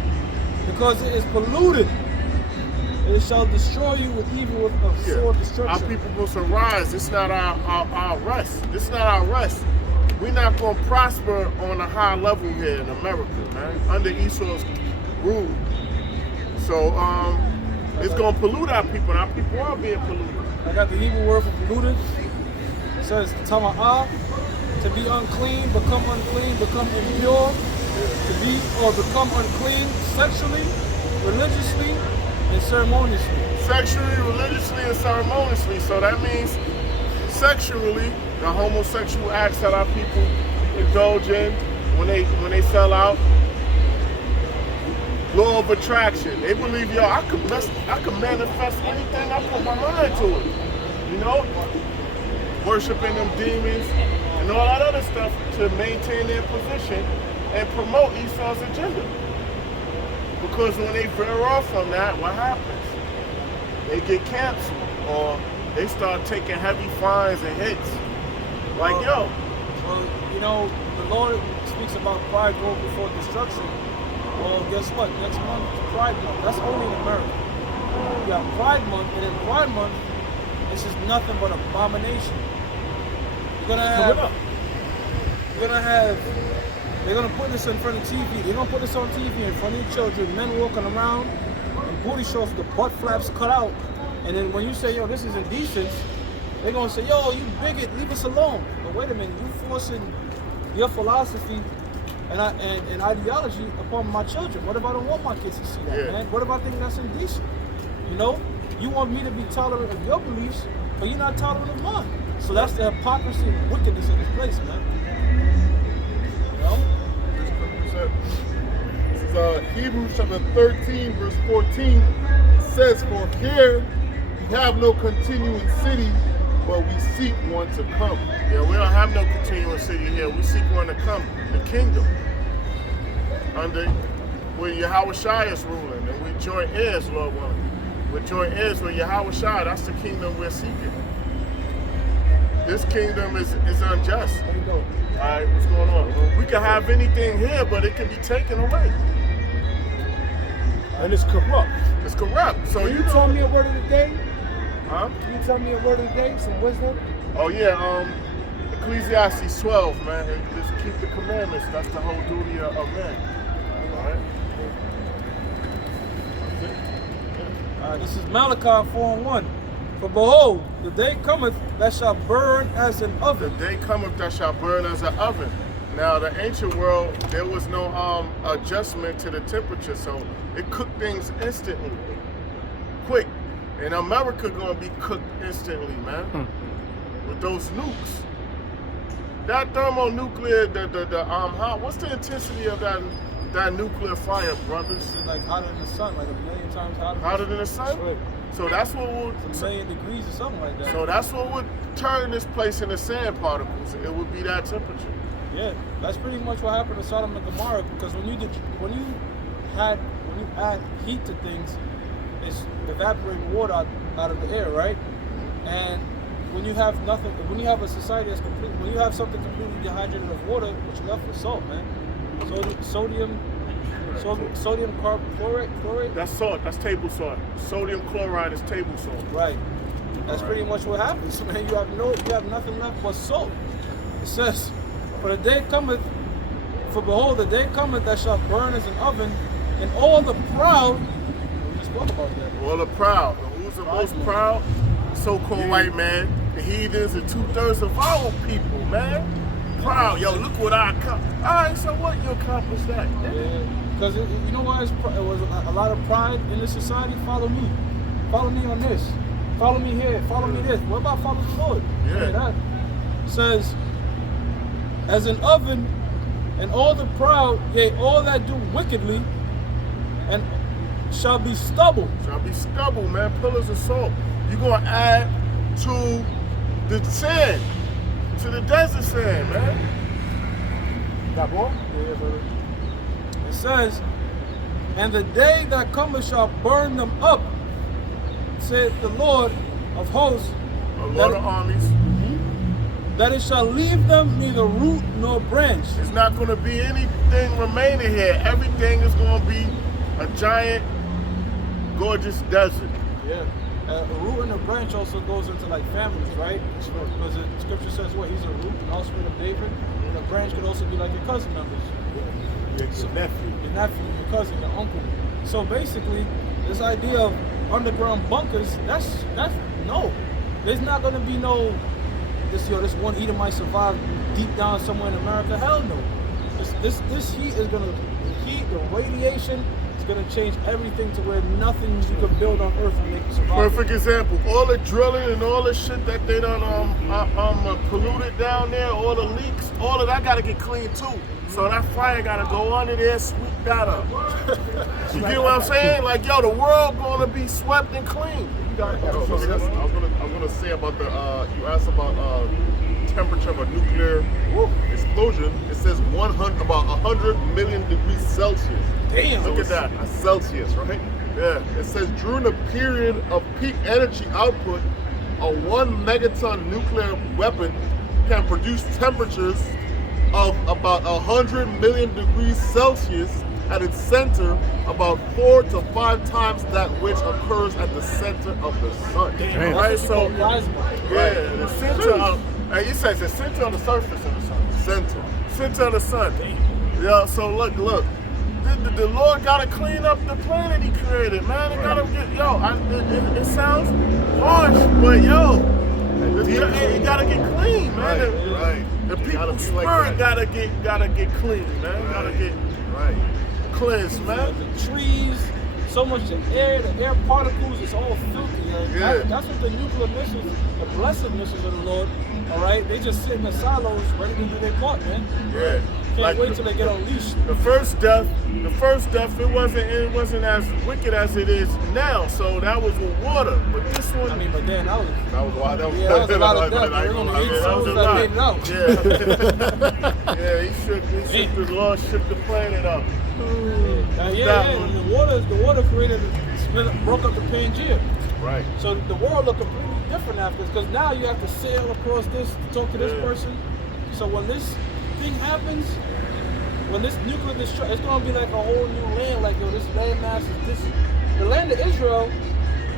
because it is polluted. It shall destroy you with evil of sword destruction. Our people must arise. It's not our rest. This is not our rest. We're not going to prosper on a high level here in America, man, under Esau's rule. So it's going to pollute our people, and our people are being polluted. I got the Hebrew word for polluted. It says tama'ah, to be unclean, become impure, to be or become unclean sexually, religiously, and ceremoniously. Sexually, religiously, and ceremoniously. So that means sexually, the homosexual acts that our people indulge in when they sell out. Law of attraction. They believe, yo, I can manifest anything I put my mind to it. You know? Worshiping them demons and all that other stuff to maintain their position and promote Esau's agenda. Because when they veer off from that, what happens? They get canceled or they start taking heavy fines and hits. Like, Well, you know, the Lord speaks about pride going before destruction. Well, guess what? Next month is Pride Month. That's only in America. You have Pride Month, and in Pride Month, this is nothing but abomination. They're gonna put this in front of TV. They're gonna put this on TV in front of your children, men walking around, and booty shorts with the butt flaps cut out. And then when you say, yo, this is indecent, they're gonna say, yo, you bigot, leave us alone. But wait a minute, you forcing your philosophy and ideology upon my children. What if I don't want my kids to see that, man? What if I think that's indecent? You know, you want me to be tolerant of your beliefs, but you're not tolerant of mine. So that's the hypocrisy and wickedness in this place, man. You know? This is Hebrews chapter 13, verse 14. It says, for here we have no continuing city, but we seek one to come. yeah, we don't have no continuing city here. We seek one to come, the kingdom. Under where Yahweh Shai is ruling, and we join heirs, Lord willing. We join heirs with Yahweh Shai. That's the kingdom we're seeking. This kingdom is unjust. There you go. All right, what's going on? We can have anything here, but it can be taken away. And it's corrupt. It's corrupt. So Can you tell me a word of the day? Huh? Can you tell me a word of the day? Some wisdom? Oh yeah, Ecclesiastes 12, man. Just keep the commandments. That's the whole duty of man. All right. This is Malachi 4:1. For behold, the day cometh that shall burn as an The oven. day cometh that shall burn as an oven. Now, the ancient world, there was no adjustment to the temperature, so it cooked things instantly, quick. And America gonna be cooked instantly, man, with those nukes. That thermonuclear, what's the intensity of that nuclear fire, brothers? It's like hotter than the sun, like 1,000,000 times hotter. Hotter than the sun? Right. So that's what would. It's 1,000,000 degrees or something like that. So that's what would turn this place into sand particles. It would be that temperature. Yeah, that's pretty much what happened to Sodom and Gomorrah. Because when you add heat to things, it's evaporating water out of the air, right? And when you have nothing, when you have a society that's complete, when you have something completely dehydrated of water, what you left with salt, man. Sodium chloride. That's salt. That's table salt. Sodium chloride is table salt. Right. That's pretty much what happens, man. You have nothing left but salt. It says, for the day cometh, for behold, the day cometh that shall burn as an oven, and all the proud. We just spoke about that. All the proud. Who's the most proud? So-called white man. The heathens and 2/3 of our people, man. Proud. Yo, look what I accomplished. All right, so what? You accomplished that? Yeah. Because you know why it was a lot of pride in this society? Follow me. Follow me on this. Follow me here. Follow me this. What about follow the Lord? Yeah. That says, as an oven, and all the proud, yea, all that do wickedly, and shall be stubble. Shall be stubble, man. Pillars of salt. You're going to add to the sand, to the desert sand, man. Got more? Yeah, brother. It says, and the day that cometh shall burn them up, saith the Lord of hosts. The Lord of armies. That it shall leave them neither root nor branch. It's not going to be anything remaining here. Everything is going to be a giant, gorgeous desert. Yeah. A root and a branch also goes into like families, right? Because the scripture says what? He's a root, an offspring of David. And a branch could also be like your cousin members. Your nephew. Your nephew, your cousin, your uncle. So basically, this idea of underground bunkers, that's no. There's not going to be no, this one Edom might survive deep down somewhere in America. Hell no. This heat is going to, the radiation is going to change everything to where nothing you can build on Earth will make it survive. Perfect example. All the drilling and all the shit that they done polluted down there, all the leaks, all of that got to get cleaned too. So that fire got to go under there, sweep that up. You get what I'm saying? Like, yo, the world going to be swept and clean. I was gonna say about the you asked about temperature of a nuclear explosion. It says about 100 million degrees Celsius. Damn. Look at that. A Celsius, right? Yeah. It says during a period of peak energy output, a 1 megaton nuclear weapon can produce temperatures of about 100 million degrees Celsius at its center, about 4 to 5 times that which occurs at the center of the sun. Damn. Right, so Yeah, the center of, you said the center of the surface of the sun. Center of the sun. Yeah, so look. The Lord gotta clean up the planet He created, man. It gotta get, it sounds harsh, but it gotta get clean, man. Right. The people's spirit gotta get clean, man. Gotta get cleansed, man. The trees, so much the air particles, it's all filthy. Yeah. That's what the nuclear missiles, the blessed missiles of the Lord, all right? They just sit in the silos ready to do their part, man. Yeah. Can't wait till they get unleashed. The first death, it wasn't as wicked as it is now. So that was with water, but this one. I mean, but then that was wild. That was a lot of death. There was only 8 souls that made it out. Yeah, he shook the Lord shook the planet up. And the water created, broke up the Pangea. Right. So the world looked completely different after this, because now you have to sail across this to talk to this person. So when this thing happens, when this nuclear destruction, it's gonna be like a whole new land. Like, yo, this land mass is this. The land of Israel,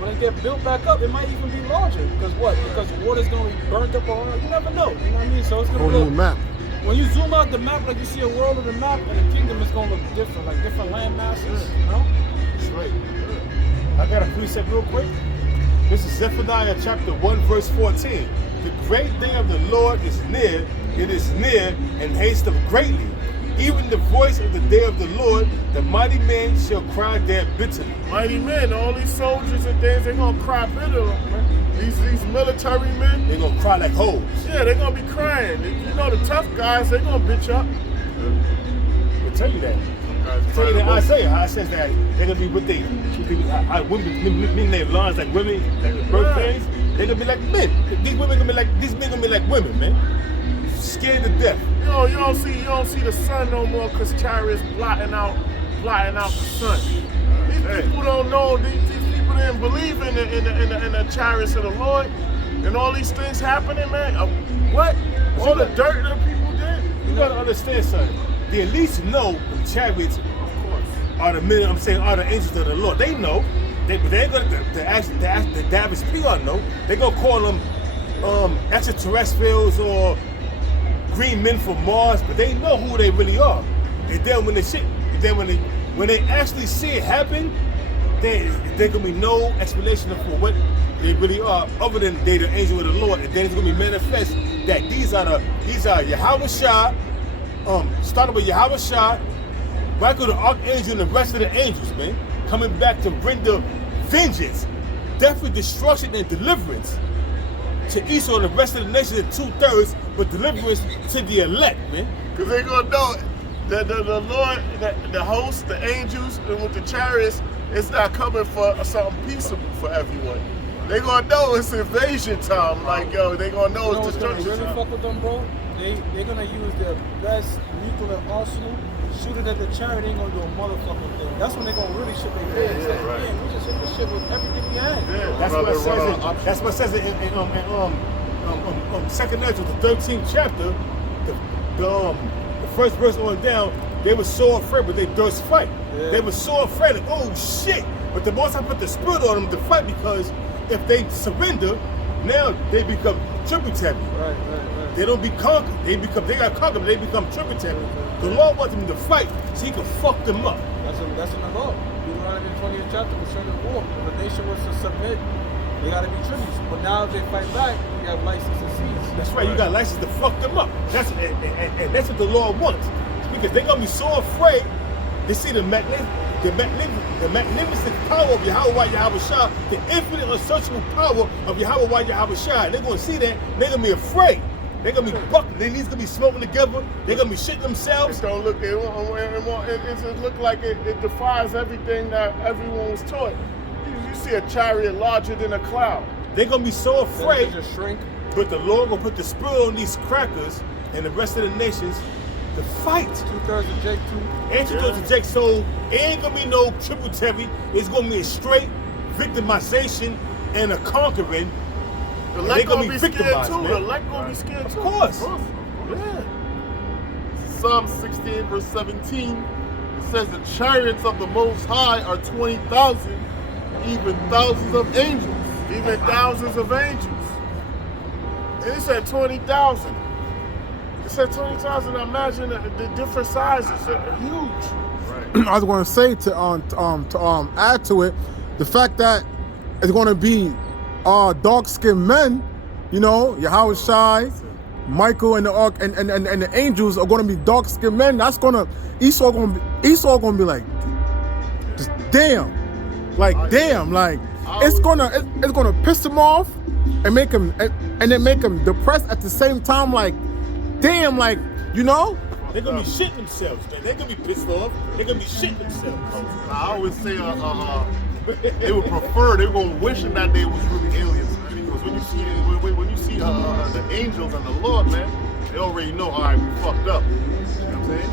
when it get built back up, it might even be larger. Because what? Because water's gonna be burnt up around. You never know. You know what I mean? So it's gonna Whole new map. When you zoom out the map, like you see a world of the map, and the kingdom is gonna look different, like different land masses. You know? Straight. I got a precept real quick. This is Zephaniah chapter 1, verse 14. The great day of the Lord is near. It is near and hasteth greatly. Even the voice of the day of the Lord, the mighty men shall cry there bitterly. Mighty men, all these soldiers and things, they're gonna cry bitterly, man. These military men, They're gonna cry like hoes. yeah, they're gonna be crying. You know, the tough guys, they're gonna bitch up. I'll tell you that. Tell you that Isaiah says that they're gonna be with women, their lawns like women, like the birth pains. They're gonna be like men. These men gonna be like women, man. Scared to death. You don't see the sun no more because chariots blotting out the sun. These people don't know. These people didn't believe in the chariots of the Lord. and all these things happening, man. What? All the dirt that people did? You gotta understand something. They at least know the chariots are the men. I'm saying are the angels of the Lord. They know. They ain't gonna the Davis PR know. They gonna call them extraterrestrials or green men from Mars, but they know who they really are. And then when when they actually see it happen, there gonna be no explanation for what they really are, other than they the angel of the Lord, and then it's gonna be manifest that these are Yahweh Shah, starting with Yahweh Shah, Michael the Archangel, and the rest of the angels, man, coming back to render vengeance, definitely destruction and deliverance to Esau and the rest of the nations in 2/3, but deliverance to the elect, man. Because they gonna know that the Lord, the host, the angels, and with the chariots, it's not coming for something peaceable for everyone. They gonna know it's invasion time. Like, yo, they gonna know it's destruction really time. fuck with them, bro? They're gonna use their best nuclear arsenal, shoot it at the chariot, ain't gonna do a motherfucking thing. That's when they gonna really shit their pants. Like, right. man, we just hit this shit with everything we had. Yeah, That's what it says in 2nd Ezra, the 13th chapter, the first verse on down. They were so afraid, but they durst fight. Yeah. They were so afraid, like, oh shit! But the most I put the spirit on them to fight, because if they surrender, now they become tributary. Right. They don't be conquered. They got conquered, but they become tributary. The Lord wants them to fight so He can fuck them up. That's in the law. Deuteronomy 20th chapter concerning war. If a nation was to submit, they gotta be tributes. But now if they fight back, you have license to seize. That's right. You got license to fuck them up. And that's what the Lord wants. Because they're gonna be so afraid to see the magnificent power of Yahweh Shah, the infinite unsearchable power of Yahweh Shah. They're gonna see that. They're gonna be afraid. They're gonna be bucking. Their knees gonna be smoking together. They're gonna be shitting themselves. It don't look. It just look like it defies everything that everyone was taught. You see a chariot larger than a cloud. They're gonna be so afraid. Just shrink. But the Lord gonna put the spirit on these crackers and the rest of the nations to fight. 2/3 of Jake too. And 2/3 of Jake, so it ain't gonna be no tributary. It's gonna be a straight victimization and a conquering. The elect gonna be scared too. The elect gonna be scared too. Of course. Yeah. Psalm 68 verse 17, it says the chariots of the Most High are 20,000, even thousands of angels. Even thousands of angels. And it said 20,000. It said 20,000. Imagine the different sizes. They're huge. I was going to say to add to it, the fact that it's going to be dark-skinned men, you know, Yahweh Shai, Michael and the angels are going to be dark-skinned men. That's gonna Esau gonna be like, just damn, like damn, like it's gonna piss him off and make him and then make him depressed at the same time. Like damn, like you know. They're gonna be shitting themselves, man. They're gonna be pissed off. They're gonna be shitting themselves. I always say they would prefer, they were gonna wishing that they was really aliens. Because when you see the angels and the Lord, man, they already know, all right, we fucked up. You know what I'm saying?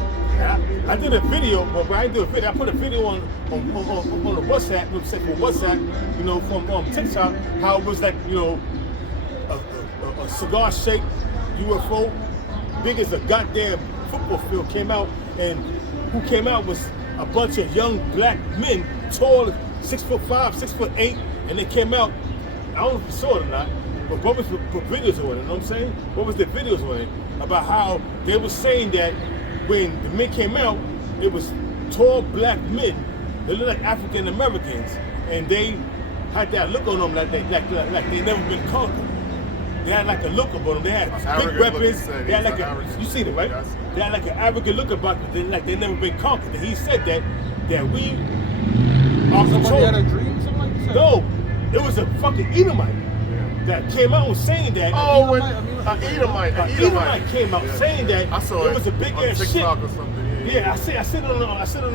I did a video, but I didn't do a video. I put a video on the WhatsApp, you know, from TikTok, how it was like, you know, a cigar-shaped UFO, big as a goddamn football field, came out, and who came out was a bunch of young black men, tall, 6'5", 6'8", and they came out. I don't know if you saw it or not, but what was the videos on it? You know what I'm saying? What was the videos on it about how they were saying that when the men came out, it was tall black men. They looked like African Americans, and they had that look on them like they never been conquered. They had like a look about them. They had big weapons. They had like you see it, right? Yes. They had like an arrogant look about them, like they never been conquered. And he said that we are Somebody had a controlled. dream, something like that? No, it was a fucking Edomite that came out saying that. Oh, an Edomite Came out saying that I saw it was a big on ass shit. TikTok or something. Yeah, I sit on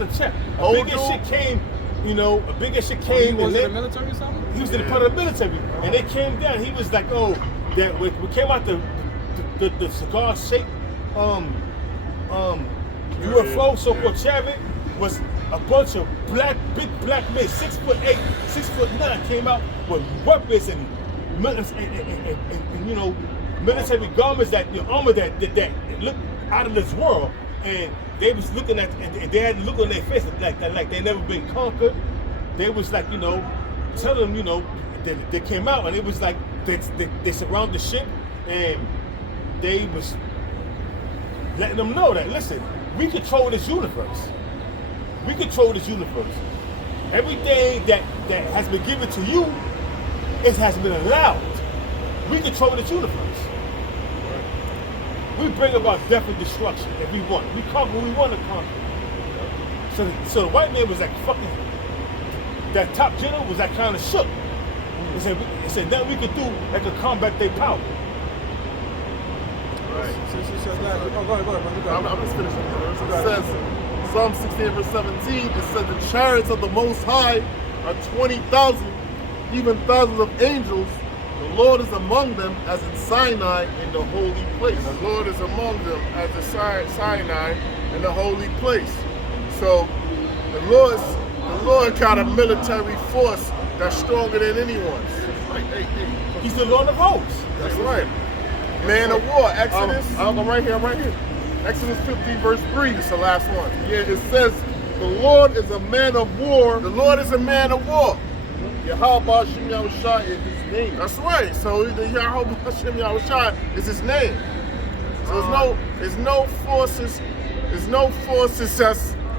the chat. A Oh, big ass shit came, you know, a big ass shit came. He was and in the military or something? he was in the part of the military, and they came down. He was like, "Oh, that we came out the cigar shaped UFO, so-called chariot, was a bunch of big black men, 6'8", 6'9", came out with weapons and and, you know, military garments that the armor that looked out of this world, and they was looking at, and they had a look on their faces like they never been conquered. They was like, you know, telling them, you know, they came out, and it was like they surrounded the ship, and they was letting them know that, listen, we control this universe. We control this universe. Everything that has been given to you, it has been allowed. We control this universe. We bring about death and destruction if we want. We conquer what we want to conquer. So the white man was like fucking, that top general was like kind of shook. He said nothing we could do that could combat their power. Right. Since you said that, go ahead. I'm just finishing the verse. It says, Psalm 16 verse 17, it says the chariots of the Most High are 20,000, even thousands of angels. The Lord is among them as in Sinai in the holy place. The Lord is among them as the Sinai in the holy place. So the Lord got a military force that's stronger than anyone's. He's the Lord of hosts. That's right. Man of war, Exodus. I'll go right here. Exodus 15 verse 3. It's the last one. Yeah, it says, the Lord is a man of war. The Lord is a man of war. Yahweh Shem Yahushua is his name. That's right. So the Yahweh Hashem Yahushua is his name. So there's no forces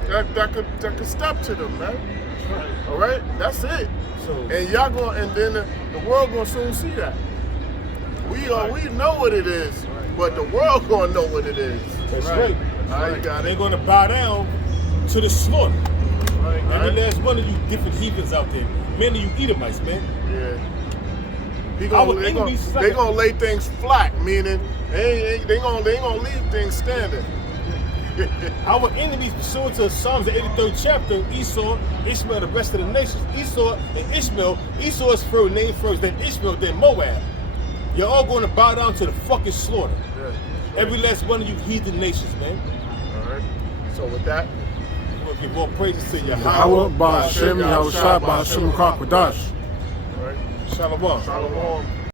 that could step to them, man. Right. All right, that's it. So And y'all and then the world gonna soon see that. We know what it is, but the world gonna know what it is. that's right. All right, got They're it. gonna bow down to the slaughter. Right, Every right. last one of you different heathens out there. Many of you Edomites, man. Yeah. They Our gonna enemies is like lay things flat, meaning they ain't gonna leave things standing. Our enemies, pursuant to Psalms, the 83rd chapter, Esau, Ishmael, the rest of the nations. Esau and Ishmael. Esau's first name first, then Ishmael, then Moab. You're all going to bow down to the fucking slaughter. Yeah. Every last one of you heathen nations, man. All right. So with that, We're going to give more praises to Yahweh. Yahweh, Ba'ashem, Yahushua, Ba'ashem, Kakwadash. all right. Shalom. Shalom.